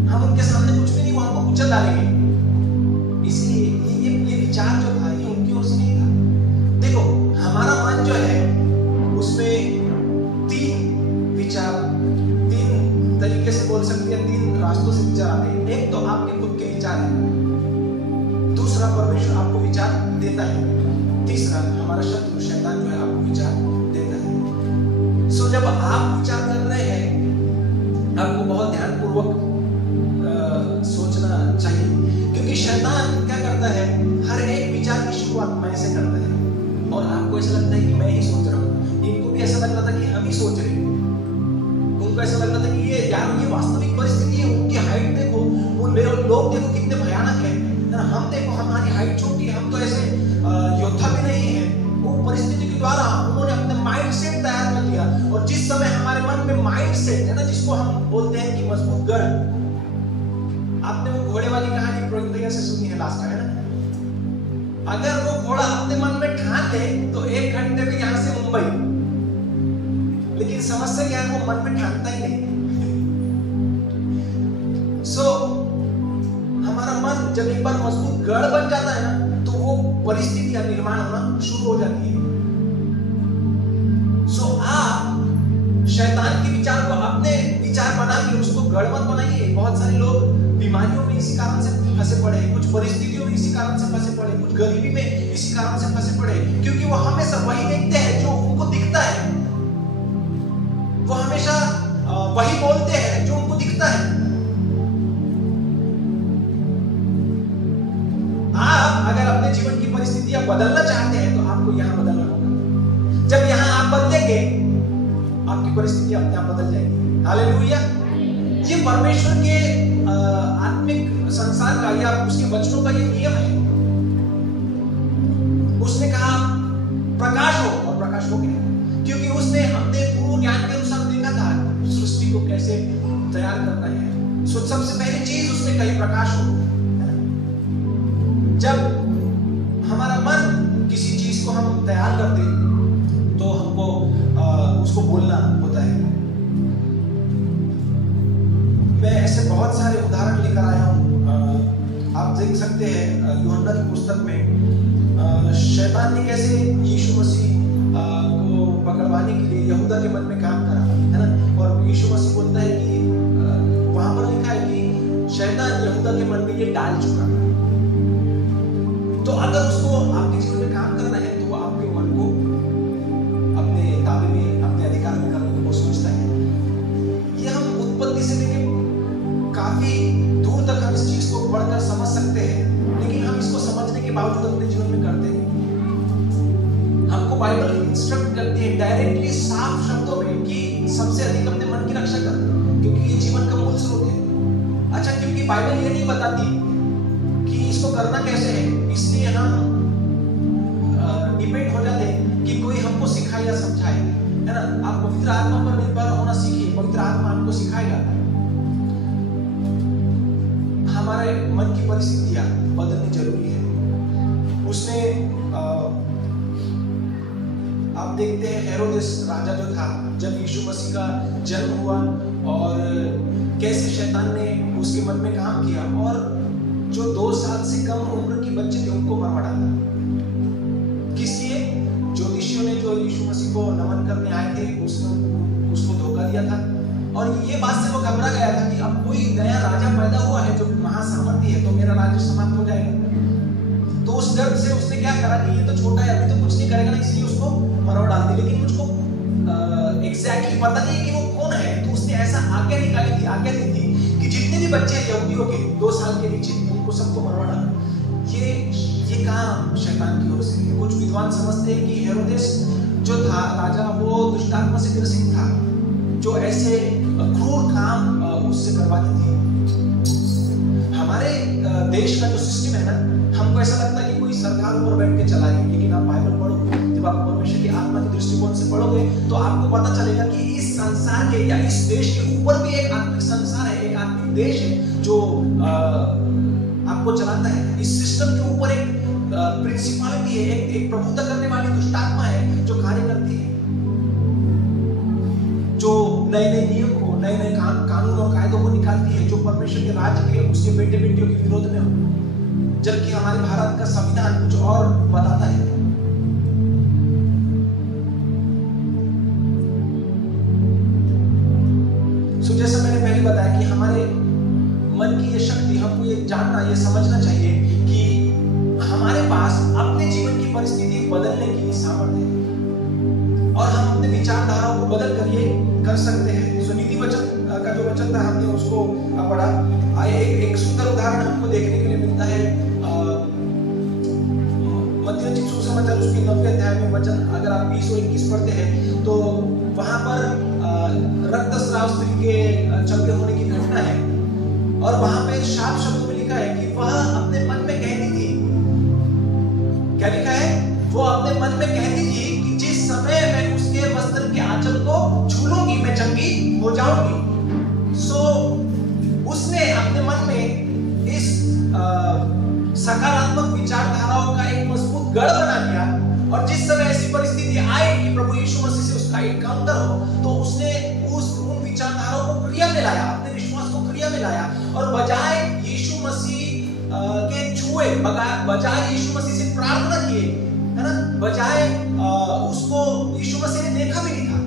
हम उनके सामने कुछ भी नहीं, वो हमको कुचल डालेंगे। इसलिए ये विचार जो था ये उनकी ओर से नहीं था। देखो, हमारा मन जो है उसमें 3 विचार, 3 तरीके से बोल सकते हैं, 3 रास्तों से विचार आते हैं। एक तो आपके खुद के विचार है, दूसरा परमेश्वर आपको विचार देता है, तीसरा हमारा शत्रु शैतान जो है आपको विचार देता है। सो जब आप विचार कर रहे हैं, आपको बहुत ध्यानपूर्वक सोचना चाहिए, क्योंकि शैतान क्या करता है, हर एक विचार की शुरुआत मैं से करता है, और आपको ऐसा लगता है कि मैं ही सोच रहा हूँ। इनको भी ऐसा लग रहा था कि हम ही सोच रहे हैं, उनको ऐसा लग रहा था कि ये यार ये वास्तविक परिस्थिति है, उनकी हाइट देखो, वो लोग देखो कितने भयानक है, हम देखो हमारी हाइट छोटी है, हम तो ऐसे योद्धा भी नहीं है। वो परिस्थिति के द्वारा उन्होंने अपने माइंड सेट तैयार कर लिया, और जिस समय हमारे मन में माइंड सेट है ना, जिसको हम बोलते हैं कि मजबूत गढ़, आपने वो घोड़े वाली कहानी प्रोइंथिया से सुनी है, लास्ट है ना, अगर वो घोड़ा अपने मन में ठान ले तो 1 घंटे में यहां से मुंबई, लेकिन समस्या क्या है, वो मन में ठानता ही नहीं। सो हमारा मन जब एक बार मजबूत गढ़ बन जाता है ना, तो वो परिस्थिति का निर्माण होना शुरू हो जाती है। सो आप शैतान के विचार को अपने विचार बना के उसको गढ़ मत बनाइए। बहुत सारे लोग बीमारियों में इसी कारण से फंसे पड़े, कुछ परिस्थितियों में इसी कारण से फंसे पड़े, कुछ गरीबी में इसी कारण से फंसे पड़े, क्योंकि वो हमेशा वही देखते हैं जो उनको दिखता है, वो हमेशा वही बोलते हैं जो उनको दिखता है। आप अगर अपने जीवन की परिस्थितियां बदलना चाहते हैं तो आपको यहां बदलना होगा। जब यहां आप बदलेंगे, आपकी परिस्थिति अपने आप बदल जाएगी। हालेलुया। ये परमेश्वर के आत्मिक संसार का या उसके वचनों का ये नियम है। उसने कहा प्रकाश हो, और प्रकाश हो गया, क्योंकि उसने अपने पूर्व ज्ञान के अनुसार देखा था सृष्टि को कैसे तैयार करना है। सो सबसे पहली चीज उसने कही प्रकाश हो। जब हमारा मन किसी चीज को हम तैयार करते हैं तो हमको उसको बोलना होता है। मैं ऐसे बहुत सारे उदाहरण लेकर आया हूँ। आप देख सकते हैं यूहन्ना की पुस्तक में शैतान ने कैसे यीशु मसीह को पकड़वाने के लिए यहूदा के मन में काम करा, है ना। और यीशु मसीह बोलता है कि वहां पर लिखा है कि शैतान यहूदा के मन में ये डाल चुका। तो अगर उसको आपके जीवन में काम करना है तो वो आपके मन को अपने ताबे में, अपने अधिकार में करने को वो सोचता है। ये हम उत्पत्ति से लेकर काफी दूर तक हम इस चीज को पढ़कर समझ सकते हैं, लेकिन हम इसको समझने के बावजूद अपने जीवन में करते हैं। हमको बाइबल इंस्ट्रक्ट करती है डायरेक्टली, साफ शब्दों में, कि सबसे अधिक अपने मन की रक्षा कर, क्योंकि ये जीवन का मूल स्रोत है। अच्छा, क्योंकि बाइबल ये नहीं बताती कि इसको करना कैसे है, इसलिए हम डिपेंड हो जाते हैं कि कोई हमको सिखाए या समझाए, है ना। आप पवित्र आत्मा पर निर्भर होना सीखिए, पवित्र आत्मा हमको सिखाएगा। हमारे मन की परिस्थितियां बदलनी जरूरी है। उसने आप देखते हैं हेरोदेस राजा जो था, जब यीशु मसीह का जन्म हुआ और कैसे शैतान ने उसके मन में काम किया, और जो 2 साल से कम उम्र के बच्चे थे उनको मरवा डाला। किस लिए? ज्योतिषियों ने जो यीशु मसीह को नमन करने आए थे उसको धोखा दिया था, और ये बात से वो घबरा गया था कि अब कोई नया राजा पैदा हुआ है जो महासामर्थी है, तो मेरा राज्य समाप्त हो जाएगा। तो उस डर से उसने क्या करा कि ये तो छोटा है, अभी तो कुछ नहीं करेगा ना, इसलिए उसको मरवा डाल दिया। लेकिन मुझको एग्जैक्टली पता नहीं है कि वो कौन है, तो उसने ऐसा आज्ञा निकाली थी, आज्ञा दी थी कि जितने भी बच्चे यहूदियों के 2 साल के नीचे उनको सबको मरवा डाला। ये काम शैतान की ओर से। कुछ विद्वान समझते हैं कि हेरोदेस जो था राजा, वो दुष्टात्मा से ग्रसित था, जो ऐसे क्रूर काम उससे करवाती थी। हमारे देश का जो सिस्टम है ना, हमको ऐसा लगता है कि कोई सरकार ऊपर बैठ के चला रही है, लेकिन आप बाइबल पढ़ो, जब आप परमेश्वर की आत्मा के दृष्टिकोण से पढ़ोगे तो आपको पता चलेगा कि इस संसार के या इस देश के ऊपर भी एक आत्मिक संसार है, एक आत्मिक देश है जो आपको चलाता है। इस सिस्टम के ऊपर एक प्रिंसिपलिटी है, एक प्रभुता करने वाली दुष्टात्मा है जो कार्य करती है, जो नए नए नियम को, नए नए कानून और कायदों को निकालती है, जो परमेश्वर के राज्य के, उसके बेटे बेटियों के विरोध में हो, जबकि हमारे भारत का संविधान कुछ और बताता है। सो जैसा मैंने पहले बताया कि हमारे मन की ये शक्ति, हमको ये जानना, ये समझना चाहिए कि हमारे पास अपने जीवन की परिस्थिति बदलने की सामर्थ्य है और हम अपने विचारधाराओं को बदल कर ये कर सकते हैं। सो नीति वचन का जो वचन था, हमने उसको पढ़ा। एक सुंदर उदाहरण हमको देखने के लिए मिलता है मत्ती रचित सुसमाचार उसके 9वें अध्याय में वचन, अगर आप 20 और 21 पढ़ते हैं तो वहां पर रक्तस्राव स्त्री के चलते होने की घटना है और वहां पे साफ शब्दों में लिखा है कि वह अपने मन में कहती थी, क्या लिखा है, वो अपने मन में कहती थी कि जिस समय मैं उसके वस्त्र के आंचल को छू लूंगी मैं चंगी हो जाऊंगी। सो उसने अपने मन में इस सकारात्मक विचारधाराओं का एक मजबूत गढ़ बना लिया और जिस समय ऐसी परिस्थिति आए कि प्रभु यीशु मसीह से उसका एनकाउंटर हो, तो उसने उन विचारधाराओं को क्रिया में लाया, अपने विश्वास को क्रिया में लाया और बजाय यीशु मसीह के छुए, बजाय यीशु मसीह से प्रार्थना किए, है ना, बजाय उसको यीशु मसीह ने देखा भी नहीं था,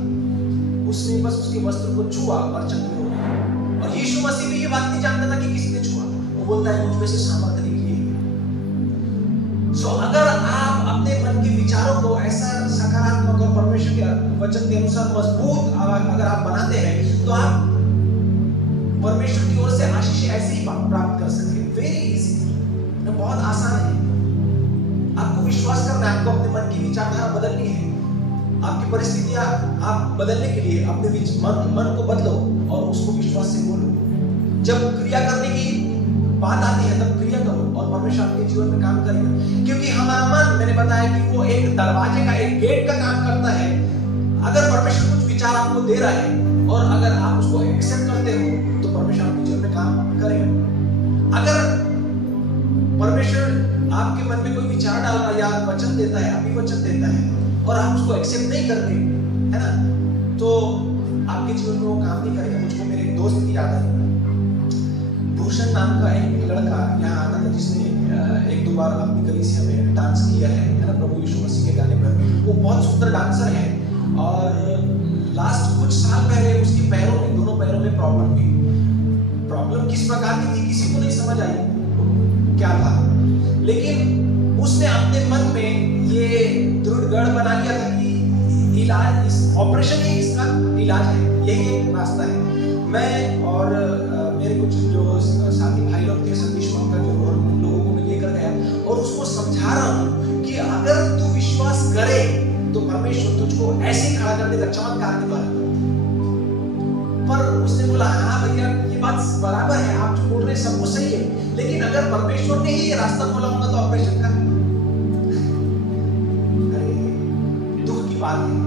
उसने बस उसके वस्त्र को छुआ और चंगे हो गए। और यीशु मसीह भी ये बात नहीं जानता था कि किसने छुआ, वो बोलता है मुझ में से सामर्थ्य निकली। सो अगर आप अपने मन के विचारों को ऐसा सकारात्मक और परमेश्वर के वचन के अनुसार मजबूत अगर आप बनाते हैं तो आप परमेश्वर की ओर से आशीष ऐसे ही प्राप्त कर सकते हैं। वेरी इजी, बहुत आसान है। आपको विश्वास करना है, आपको अपने मन की विचारधारा बदलनी है। आपकी परिस्थितियां आप बदलने के लिए अपने मन को बदलो और उसको विश्वास से बोलो। जब क्रिया करने की बात आती है तब क्रिया करो और परमेश्वर आपके जीवन में काम करेगा, क्योंकि हमारा मन, मैंने बताया कि वो एक दरवाजे का, एक गेट का काम करता है। अगर परमेश्वर कुछ विचार आपको दे रहा है और अगर आप उसको एक्सेप्ट करते हो तो परमेश्वर आपके जीवन में काम करेगा। अगर परमेश्वर आपके मन में कोई विचार डाल रहा है या वचन देता है, अभिवचन देता है और आप उसको एक्सेप्ट नहीं करते, है ना, तो आपके जीवन में वो काम नहीं करेगा। मुझको मेरे एक दोस्त की याद आई, भूषण नाम का एक लड़का यहाँ आता था जिसने 1-2 बार अपनी कलीसिया में डांस किया है ना, प्रभु यीशु मसीह के गाने पर। वो बहुत सुंदर डांसर है और लास्ट कुछ साल पहले उसके पैरों में, दोनों पैरों में प्रॉब्लम हुई। प्रॉब्लम किस प्रकार की थी किसी को नहीं समझ आई क्या था, लेकिन उसने अपने मन में ये दृढ़ गढ़ बना लिया था कि इलाज, इस ऑपरेशन ही इसका इलाज है, यही एक रास्ता है। मैं और मेरे कुछ जो साथी भाई लोग थे, सतीश का जो लोगों को मैं लेकर गया और उसको समझा रहा हूँ कि अगर तू विश्वास करे तो परमेश्वर तुझको ऐसे खड़ा कर देगा चमत्कार के द्वारा। पर उसने बोला हाँ भैया ये बात बराबर है, आप जो बोल रहे हैं सब कुछ सही है, लेकिन अगर परमेश्वर ने ही ये रास्ता खोला होगा तो ऑपरेशन का, अरे दुख की बात है।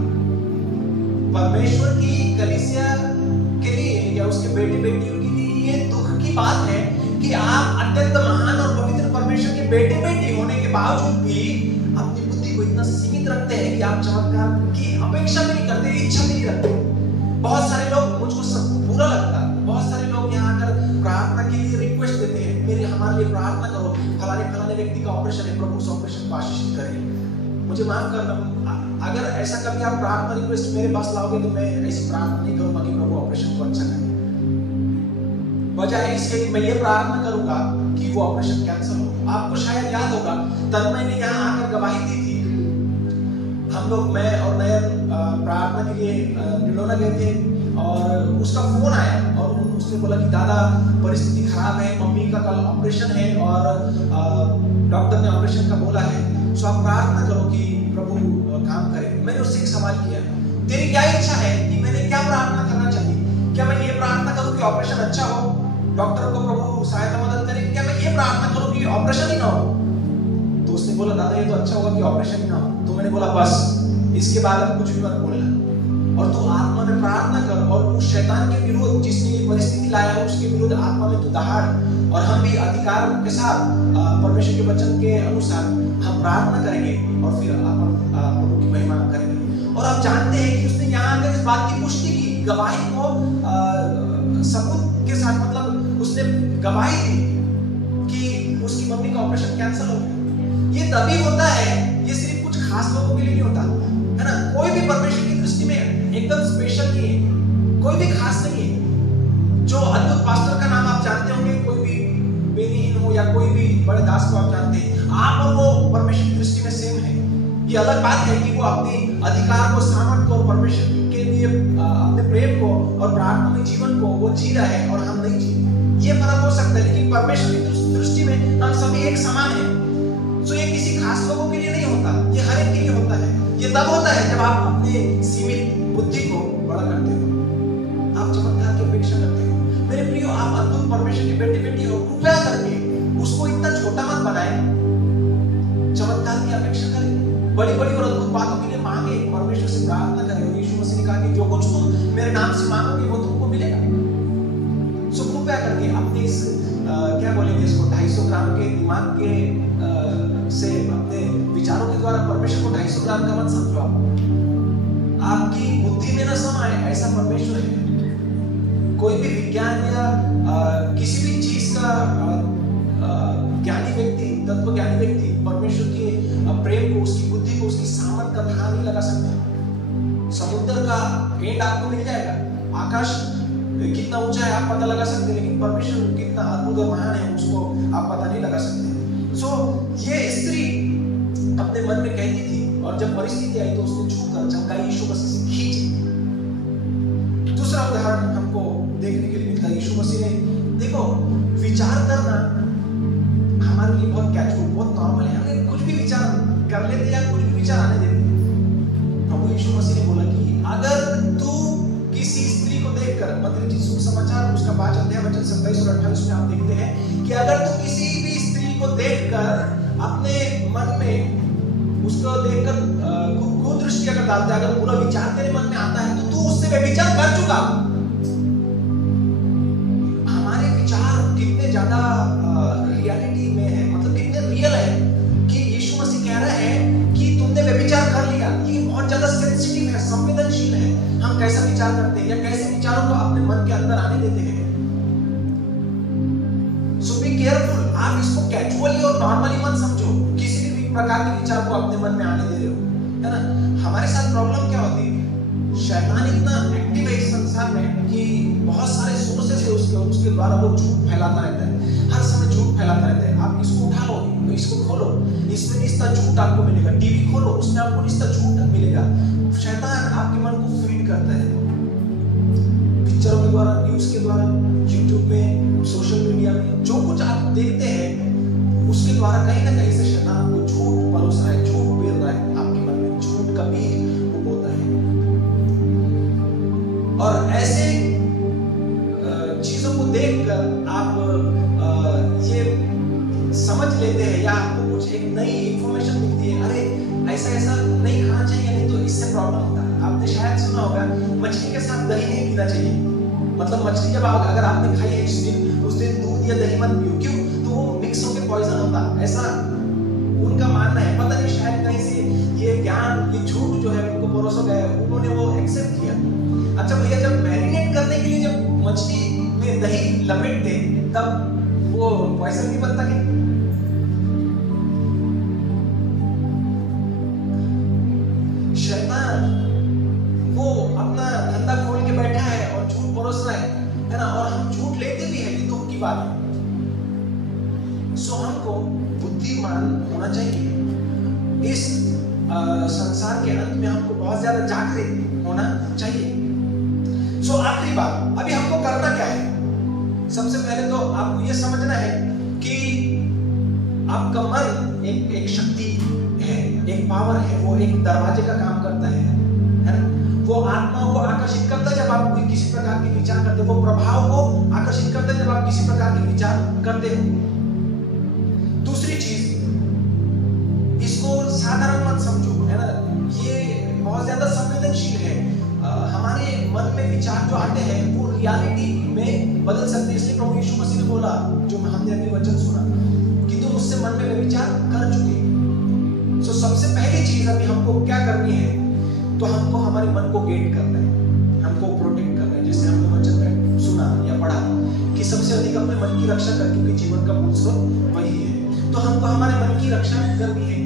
परमेश्वर की कलीसिया के लिए या उसके बेटे बेटियों के लिए ये दुख की बात है कि आप अत्यंत महान और पवित्र परमेश्वर के बेटे बेटी होने के बावजूद भी अपनी बुद्धि को इतना सीमित रखते हैं कि आप चमत्कार की अपेक्षा भी नहीं करते, इच्छा भी नहीं रखते। बहुत सारे लोग, मुझको सब बुरा लगता है, बहुत सारे लोग यहाँ आकर प्रार्थना के लिए रिक्वेस्ट देते हैं, मेरे हमारे लिए प्रार्थना करो, फलाने व्यक्ति का ऑपरेशन है, प्रभु उस ऑपरेशन को आशीषित करे। मुझे माफ करना, अगर ऐसा कभी आप प्रार्थना रिक्वेस्ट मेरे पास लाओगे तो मैं ऐसी प्रार्थना नहीं करूंगा कि प्रभु ऑपरेशन को अच्छा करे। बजाय इसके मैं ये प्रार्थना करूंगा कि वो ऑपरेशन कैंसिल हो। आपको शायद याद होगा तन्मय ने यहाँ आकर गवाही दी थी। हम लोग, मैं और नयन प्रार्थना के लिए निलोना गए थे और उसका फोन आया और उसने बोला कि दादा परिस्थिति खराब है, मम्मी का कल ऑपरेशन है और डॉक्टर ने ऑपरेशन का बोला है, सो आप प्रार्थना करो कि प्रभु काम करे। मैंने उससे एक सवाल किया, तेरी क्या इच्छा है कि मैंने क्या प्रार्थना करना चाहिए? क्या मैं ये प्रार्थना करूं कि ऑपरेशन अच्छा हो, डॉक्टर को प्रभु सहायता मदद करे? क्या मैं ये प्रार्थना करूं कि ऑपरेशन ही ना हो? तो उसने बोला दादा ये तो अच्छा होगा कि ऑपरेशन ही ना हो। तो मैंने बोला बस इसके बाद अब कुछ भी मत बोलना, और तू आत्मा में प्रार्थना कर और उस शैतान के विरुद्ध जिसने ये परिस्थिति लाया है उसके विरुद्ध आत्मा में तू दहाड़, और हम भी अधिकार के साथ परमेश्वर के वचन के अनुसार हम प्रार्थना करेंगे और फिर अपन प्रभु की महिमा करेंगे। और आप जानते हैं कि उसने यहाँ आकर इस बात की पुष्टि की, गवाही को सबूत के साथ, मतलब उसने गवाही दी कि उसकी मम्मी का ऑपरेशन कैंसिल हो गया। ये तभी होता है, ये सिर्फ कुछ खास लोगों के लिए नहीं होता है ना। कोई भी परमेश्वर की दृष्टि में एकदम स्पेशल नहीं है, कोई भी खास नहीं है। जो अद्भुत पास्टर का नाम आप जानते होंगे, कोई भी बेनीहीन हो या कोई भी बड़े दास को आप जानते हैं, आप और वो परमेश्वर की दृष्टि में सेम है। ये अलग बात है कि वो अपनी अधिकार को, सामर्थ को, परमेश्वर के लिए अपने प्रेम को और प्रार्थना में जीवन को वो जी रहा है और हम नहीं जी रहे। ये फर्क हो सकता है, लेकिन परमेश्वर की दृष्टि में हम सभी एक समान हैं। तो ये किसी खास लोगों के लिए नहीं होता, ये हर एक के लिए होता है। ये तब होता है जब आप अपने सीमित बुद्धि को बड़ा करते हो, आप चमत्कार की अपेक्षा करते हो। मेरे प्रियो, आप अद्भुत परमेश्वर के बेटे बेटी हो, कृपया करके उसको इतना छोटा मत बनाएं। चमत्कार की अपेक्षा करें, बड़ी बड़ी और अद्भुत बातों के लिए मांगे, परमेश्वर से प्रार्थना करें। यीशु मसीह ने कहा कि जो कुछ तुम मेरे नाम से मांगोगे वो तुमको मिलेगा। सो कृपया करके अपने इस क्या बोलेंगे इसको 250 ग्राम के दिमाग के से अपने विचारों के द्वारा परमेश्वर को 250 ग्राम का मत समझो। आपकी बुद्धि में न समाए ऐसा परमेश्वर है। कोई भी विज्ञान या किसी भी चीज का ज्ञानी व्यक्ति, तत्वज्ञानी व्यक्ति परमेश्वर के प्रेम को, उसकी बुद्धि को, उसकी सामर्थ का ध्यान नहीं लगा सकता। समुद्र का एंड आपको मिल जाएगा, आकाश कितना ऊंचा है आप पता लगा सकते हैं, लेकिन परमेश्वर कितना अद्भुत और महान है उसको आप पता नहीं लगा सकते। सो ये स्त्री अपने मन में कहती थी, और जब परिस्थिति आई तो उसने छूकर चमका यीशु मसीह से खींची। दूसरा उदाहरण हमको देखने के लिए मिलता है, यीशु मसीह ने, देखो विचार करना हमारे लिए बहुत कैजुअल, बहुत नॉर्मल है। हमें कुछ भी विचार कर लेते या कुछ भी विचार आने देते। प्रभु यीशु मसीह ने बोला कि अगर तू किसी स्त्री को देखकर, मत्ती सुसमाचार उसका 5 अध्याय वचन 27 और 28 में आप देखते हैं कि अगर तू किसी भी स्त्री को देखकर अपने मन में उसको देखकर कुदृष्टि अगर डालता है, अगर पूरा विचार तेरे मन में आता है तो तू उससे व्यभिचार कर चुका। हमारे विचार कितने ज्यादा रियलिटी में है, मतलब कितने रियल है कि यीशु मसीह कह रहा है कि तुमने व्यभिचार कर लिया। ये बहुत ज्यादा सेंसिटिव है, संवेदनशील है। हम कैसा विचार करते हैं या कैसे विचारों को अपने मन के अंदर आने देते हैं। सो बी केयरफुल, आप इसको कैजुअली और नॉर्मली मत समझो, किसी भी प्रकार के विचार को अपने मन में आने दे रहे हो, है ना। हमारे साथ प्रॉब्लम क्या होती है, शैतान इतना एक्टिव है इस संसार में कि बहुत सारे सोर्सेस है उसके द्वारा वो झूठ फैलाता रहता है, हर समय झूठ फैलाता रहता है। आप इसको उठा लो, इसको खोलो, इसमें निस्ता झूठ आपको मिलेगा। टीवी खोलो, उसमें आपको निस्ता झूठ मिलेगा। शैतान आपके मन को फीड करता है, पिक्चरों के द्वारा, न्यूज़ के द्वारा, यूट्यूब में, सोशल मीडिया में, जो कुछ आप देखते हैं उसके द्वारा कहीं ना कहीं से शैतान आपको झूठ परोस रहा है, झूठ पेर रहा है आपके मन में, झूठ का बीज वो बोता है। और ऐसे चीजों को देखकर आप ये समझ लेते हैं या आपको कुछ एक नई इंफॉर्मेशन मिलती है, अरे ऐसा ऐसा नहीं खाना चाहिए, नहीं तो इससे प्रॉब्लम होता है। आपने शायद सुना होगा मछली के साथ दही नहीं पीना चाहिए। मतलब मछली जब अगर आपने खाई है उस दिन दूध या दही मत पियो, क्यों? तो वो मिक्स होकर पॉइजन होता, ऐसा उनका मानना है। पता नहीं शायद कहीं से ये ज्ञान, ये झूठ जो है उनको परोसा गया, उन्होंने वो एक्सेप्ट किया। अच्छा भैया, जब मैरिनेट करने के लिए जब मछली में दही लपेटते तब वो पॉइजन नहीं बनता क्या? शैतान वो अपना धंधा खोल के बैठा है और झूठ परोस रहा है ना, और हम झूठ लेते भी हैं, ये दुख की बात है। सो हमको बुद्धिमान होना चाहिए। इस संसार के अंत में हमको बहुत ज्यादा जागृत होना चाहिए। सो आखिरी बात, अभी हमको करना क्या है? सबसे पहले तो आपको ये समझना है कि आपका मन एक शक्ति है, एक पावर है, वो एक दरवाजे का काम करता है ना? वो आत्माओं को आकर्षित करता है जब आप कोई किसी प्रकार के विचार करते हो, वो प्रभाव को आकर्षित करता है जब आप किसी प्रकार के विचार करते हो। दूसरी चीज, इसको साधारण मत समझो, है ना? ये बहुत ज्यादा संवेदनशील है। हमारे मन में विचार जो आते हैं वो रियलिटी में बदल सकते हैं। इसलिए प्रभु यीशु मसीह ने बोला, जो हमने अभी वचन सुना, कि तुम उससे मन में विचार कर चुके। सो सबसे पहली चीज अभी हमको क्या करनी है? तो हमको हमारे मन को गेट करना है, हमको प्रोटेक्ट करना है। जैसे हमने वचन में सुना या पढ़ा कि सबसे अधिक अपने मन की रक्षा कर, क्योंकि जीवन का मूल स्रोत वही है। तो हमको हमारे मन की रक्षा करनी है।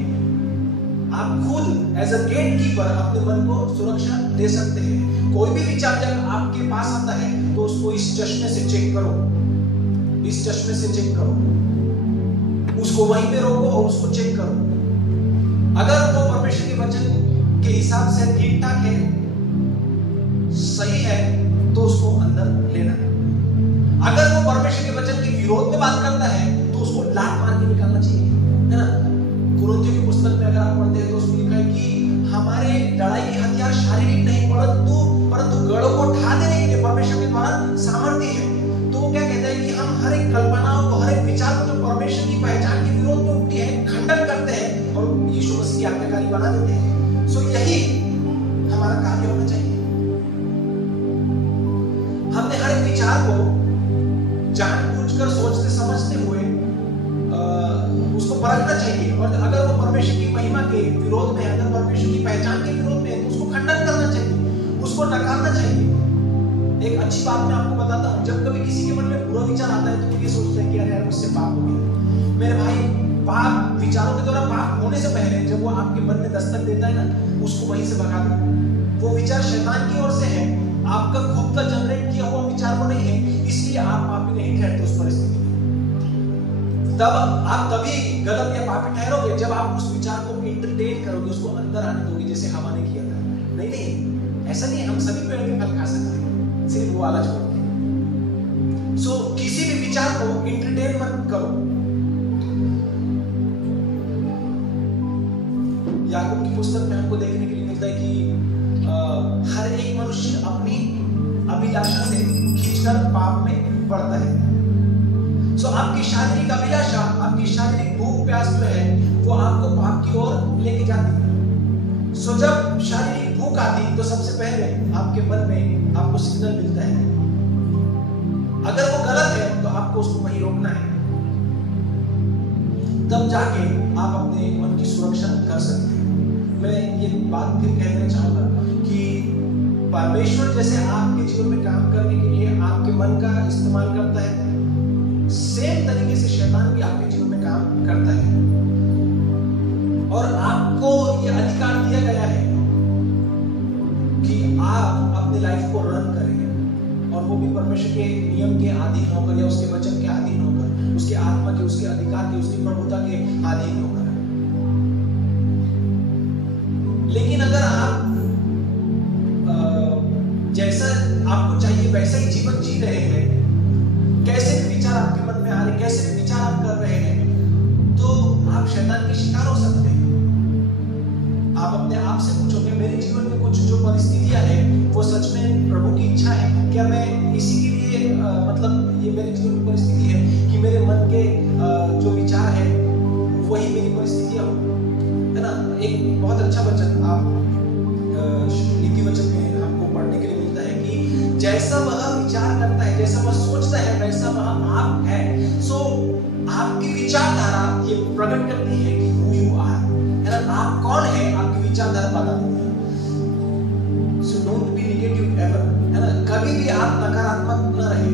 आप खुद एज अ गेट कीपर अपने मन को सुरक्षा दे सकते हैं। कोई भी विचार जब आपके पास आता है तो उसको इस चश्मे से चेक करो, इस चश्मे से चेक करो, उसको वहीं पे रोको और उसको चेक करो। अगर वो परमेश्वर के वचन के हिसाब से ठीक ठाक है, सही है, तो उसको अंदर लेना। अगर वो परमेश्वर के वचन के विरोध में बात करता है तो उसको लात मार के निकालना चाहिए, है ना? कुरिन्थियों की पुस्तक में अगर आप पढ़ते हैं तो उसमें लिखा है कि हमारे लड़ाई के हथियार शारीरिक नहीं परंतु गढ़ों को ढा देने के लिए परमेश्वर के द्वारा सामर्थ्य है। तो वो क्या कहता है कि हम हर एक कल्पनाओं को, हर एक विचार को जो परमेश्वर की पहचान के विरोध में उठती है, खंडन करते हैं और यीशु मसीह की आज्ञाकारी बना देते हैं। सो यही हमारा कार्य होना चाहिए। हमने हर एक विचार को जानबूझकर सोचते समझते हुए उसको परखना चाहिए, और अगर वो परमेश्वर की महिमा के विरोध में है, अगर परमेश्वर की पहचान के विरोध में है, तो उसको खंडन करना चाहिए, उसको नकारना चाहिए। एक अच्छी बात मैं आपको बताता हूँ, जब कभी किसी के मन में बुरा विचार आता है तो वो ये सोचता है कि अरे यार मुझसे पाप हो गया। मेरे भाई, पाप विचारों के द्वारा पाप होने से पहले जब वो आपके मन में दस्तक देता है ना, उसको वहीं से भगा दो। वो विचार शैतान की ओर से है, आपका खुद का जनरेट किया हुआ विचार वो नहीं है, इसलिए आप पापी नहीं ठहरते उस परिस्थिति में। तब आप तभी गलत या पापी ठहरोगे जब आप उस विचार को एंटरटेन करोगे, उसको अंदर आने दोगे, जैसे हवा ने किया था। नहीं, ऐसा नहीं। हम सभी पेड़ के फल खा सकते हैं, सिर्फ वो वाला छोड़ के। सो किसी भी विचार को एंटरटेन मत करो। याकूब की पुस्तक में हमको देखने के लिए मिलता है कि हर एक मनुष्य अपनी अभिलाषा से खींचकर पाप में पड़ता है। सो आपकी शारीरिक अभिलाषा, आपकी शारीरिक भूख प्यास जो है, वो आपको पाप की ओर लेके जाती है। सो जब शारीरिक भूख आती तो सबसे पहले आपके मन में आपको सिग्नल मिलता है। अगर वो गलत है तो आपको उसको वहीं रोकना है, तब जाके आप अपने मन की सुरक्षा कर सकते हैं। मैं ये बात फिर कहना चाहूंगा कि परमेश्वर जैसे आपके जीवन में काम करने के लिए आपके मन का इस्तेमाल करता है, सेम तरीके से शैतान भी आपके जीवन में काम करता है। और आपको यह अधिकार दिया गया है कि आप अपनी लाइफ को रन करें, और वो भी परमेश्वर के नियम के अधीन होकर या उसके वचन के अधीन होकर, उसके आत्मा के, उसके अधिकार के, उसकी प्रभुता के अधीन होकर। लेकिन अगर आप जैसा आपको चाहिए वैसा ही जीवन जी रहे हैं, कैसे भी विचार आपके मन में आ रहे, कैसे भी विचार आप कर रहे हैं, तो आप शैतान के शिकार हो सकते हैं। आप अपने आप से पूछोगे, मेरे जीवन में कुछ जो परिस्थितियां हैं वो सच में प्रभु की इच्छा है क्या? मैं इसी के लिए मतलब ये मेरे जीवन में परिस्थिति है कि मेरे मन के जो विचार है वही मेरी परिस्थितियां हो, है ना? एक बहुत अच्छा वचन आप नीति वचन में हमको पढ़ने के लिए मिलता है कि जैसा वह विचार करता है, जैसा वह सोचता है, वैसा वह आप है। सो आपकी विचारधारा ये प्रकट करती है कि who you are, है ना? आप कौन है, आपकी विचारधारा बता देती है। So don't be negative ever, है ना? कभी भी आप नकारात्मक न रहे,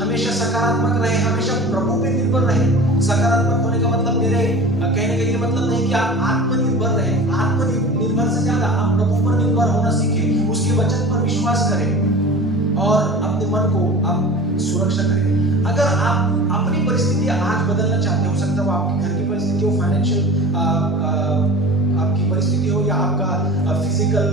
हमेशा सकारात्मक रहे, हमेशा प्रभु पे निर्भर रहे। सकारात्मक होने का मतलब, मेरे कहने का ये मतलब नहीं कि आप आत्मनिर्भर रहे। आत्मनिर्भर से ज्यादा आप प्रभु पर निर्भर होना सीखें, उसके वचन पर विश्वास करें और अपने मन को आप सुरक्षा करें। अगर आप अपनी परिस्थिति आज बदलना चाहते हो, सकता है वो आपकी घर की परिस्थिति हो, फाइनेंशियल आपकी परिस्थिति हो, या आपका फिजिकल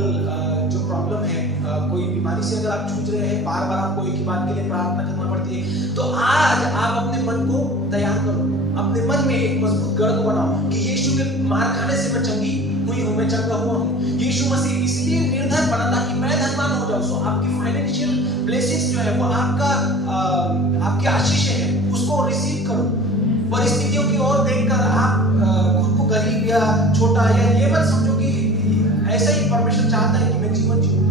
जो प्रॉब्लम है, कोई बीमारी से अगर आप जूझ रहे हैं, बार बार आपको एक ही बात के लिए प्रार्थना करना पड़ती है, तो आज आप अपने मन को तैयार करो, अपने मन में एक मजबूत गढ़ को बनाओ कि यीशु के मार खाने से मैं चंगी हुई हूँ, मैं चंगा हुआ हूँ। यीशु मसीह इसलिए निर्धन बना ताकि मैं धनवान हो जाऊँ। सो आपकी फाइनेंशियल ब्लेसिंग्स जो है वो आपकी आशीष है, उसको रिसीव करो। परिस्थितियों की ओर देखकर आप खुद को गरीब या छोटा या ये मत समझो कि ऐसा ही परमेश्वर चाहता है कि मैं जीवन जीऊं।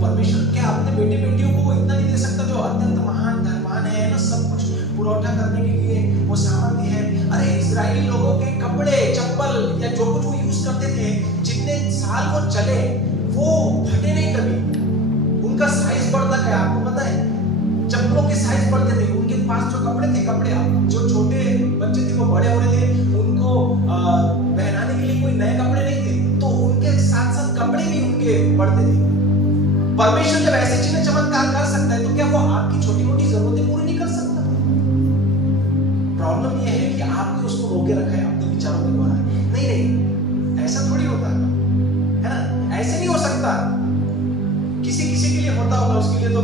परमेश्वर क्या अपने बेटे बेटियों को इतना नहीं दे सकता जो अत्यंत महान धनवान है ना, सब कुछ पुरौठा करने के लिए वो सामर्थ्य है। अरे इजरायली लोगों के कपड़े चप्पल या जो कुछ वो यूज करते थे, जितने साल वो चले वो फटे नहीं कभी। उनका साइज बढ़ता गया, आपको पता है, चप्पलों के साइज बढ़ते थे। उनके पास जो कपड़े थे, कपड़े जो छोटे बच्चे थे वो बड़े हो रहे थे, उनको पहनाने के लिए कोई नए कपड़े नहीं थे, तो उनके साथ साथ कपड़े भी उनके बढ़ते थे। परमेश्वर जब ऐसे चिन्ह चमत्कार कर सकता है तो क्या वो आपकी छोटी मोटी जरूरतें पूरी नहीं कर सकता? प्रॉब्लम ये है कि आपने उसको रोके रखा है अपने विचारों के द्वारा। नहीं, ऐसा थोड़ी होता है ना, ऐसे नहीं हो सकता। किसी के लिए होता होगा, उसके लिए तो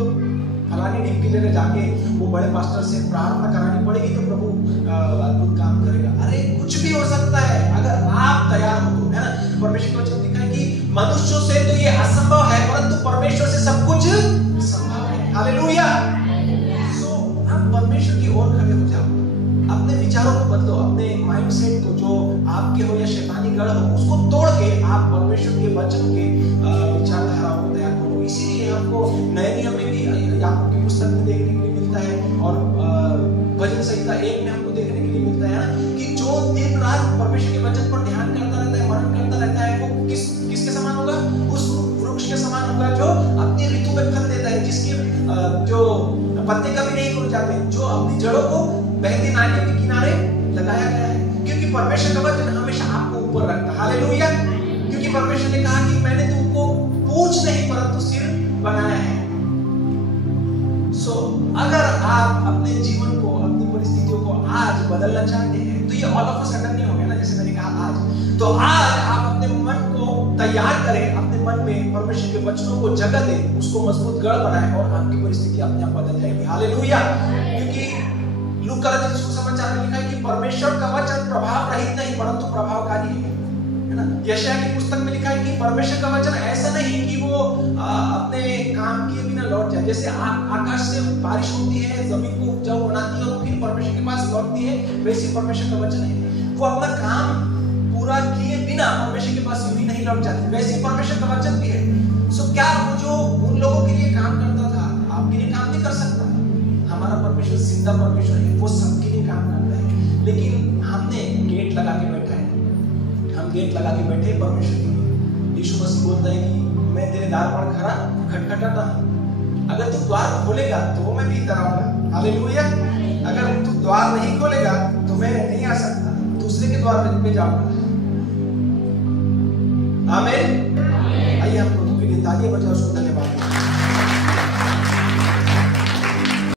फलानी ढीम की जगह जाके वो बड़े मास्टर से प्रार्थना करानी पड़ेगी तो प्रभु अद्भुत काम करेगा। अरे कुछ भी हो सकता है अगर आप तैयार हो तो, है ना। परमेश्वर का वचन लिखा है कि मनुष्यों से तो ये असंभव है परंतु परमेश्वर से सब कुछ संभव है। हालेलुया। सो आप परमेश्वर की ओर खड़े हो जाओ, अपने विचारों को बदलो, अपने माइंडसेट को जो आपके हो या शैतानी गढ़ हो उसको तोड़ के आप परमेश्वर के वचन के विचारधारा को तैयार करो। इसीलिए हमको नए नियम में भी याकूब की पुस्तक में देखने के लिए मिलता है और भजन संहिता 1 में हमको देखने के लिए मिलता है कि जो दिन रात परमेश्वर के वचन पर ध्यान करता रहता है, मनन करता रहता है, वो किसके समान होगा? उस वृक्ष के समान होगा जो अपनी ऋतु में फल देता है, जिसके जो पत्ते कभी नहीं मुरझाते, जो अपनी जड़ों को बहती नालियों के किनारे लगाया गया है। क्योंकि परमेश्वर का वचन हमेशा आपको ऊपर रखता है। हालेलुया। क्योंकि परमेश्वर ने कहा कि मैंने तुमको पूंछ नहीं परंतु सिर बनाया है। सो अगर आप अपने जीवन को, अपनी परिस्थितियों को आज बदलना चाहते हैं तो ये ऑल ऑफ अ सडन नहीं हो गया ना, जैसे मैंने कहा आज। तो आज आप अपने मन को तैयार करें, अपने मन में परमेश्वर के वचनों को जगह दें, उसको मजबूत गढ़ बनाएं और आपकी परिस्थिति अपने आप बदल जाएगी। हालेलुया। क्योंकि लूका रचित सुसमाचार में लिखा है कि परमेश्वर का वचन प्रभाव रहित नहीं परंतु प्रभावकारी है ना। यशायाह की पुस्तक में लिखा है कि परमेश्वर का वचन ऐसा नहीं कि वो अपने काम किए बिना लौट जाए। जैसे आकाश से बारिश होती है, जमीन को उपजाऊ बनाती है और फिर परमेश्वर के पास लौटती है, वैसे परमेश्वर का वचन है। वो अपना काम पूरा किए बिना परमेश्वर के पास यूं ही नहीं लौट जाती, वैसे परमेश्वर का वचन भी है। सो क्या वो जो उन लोगों के लिए काम करता था आपके लिए काम नहीं कर सकता? हमारा परमेश्वर जिंदा परमेश्वर है, वो सबके लिए काम करता है। लेकिन हमने गेट लगा के बैठा है, हम गेट लगा के बैठे परमेश्वर के लिए। यीशु मसीह बोलता है कि मैं तेरे द्वार पर खड़ा खटखटाता हूं, अगर तू द्वार खोलेगा तो मैं भीतर आऊंगा। हालेलुया। अगर तू द्वार नहीं खोलेगा तो मैं नहीं आ सकता, दूसरे के द्वार पे जाऊंगा। आमीन। आइए हम प्रभु के लिए तालियां बजाओ, उसको धन्यवाद।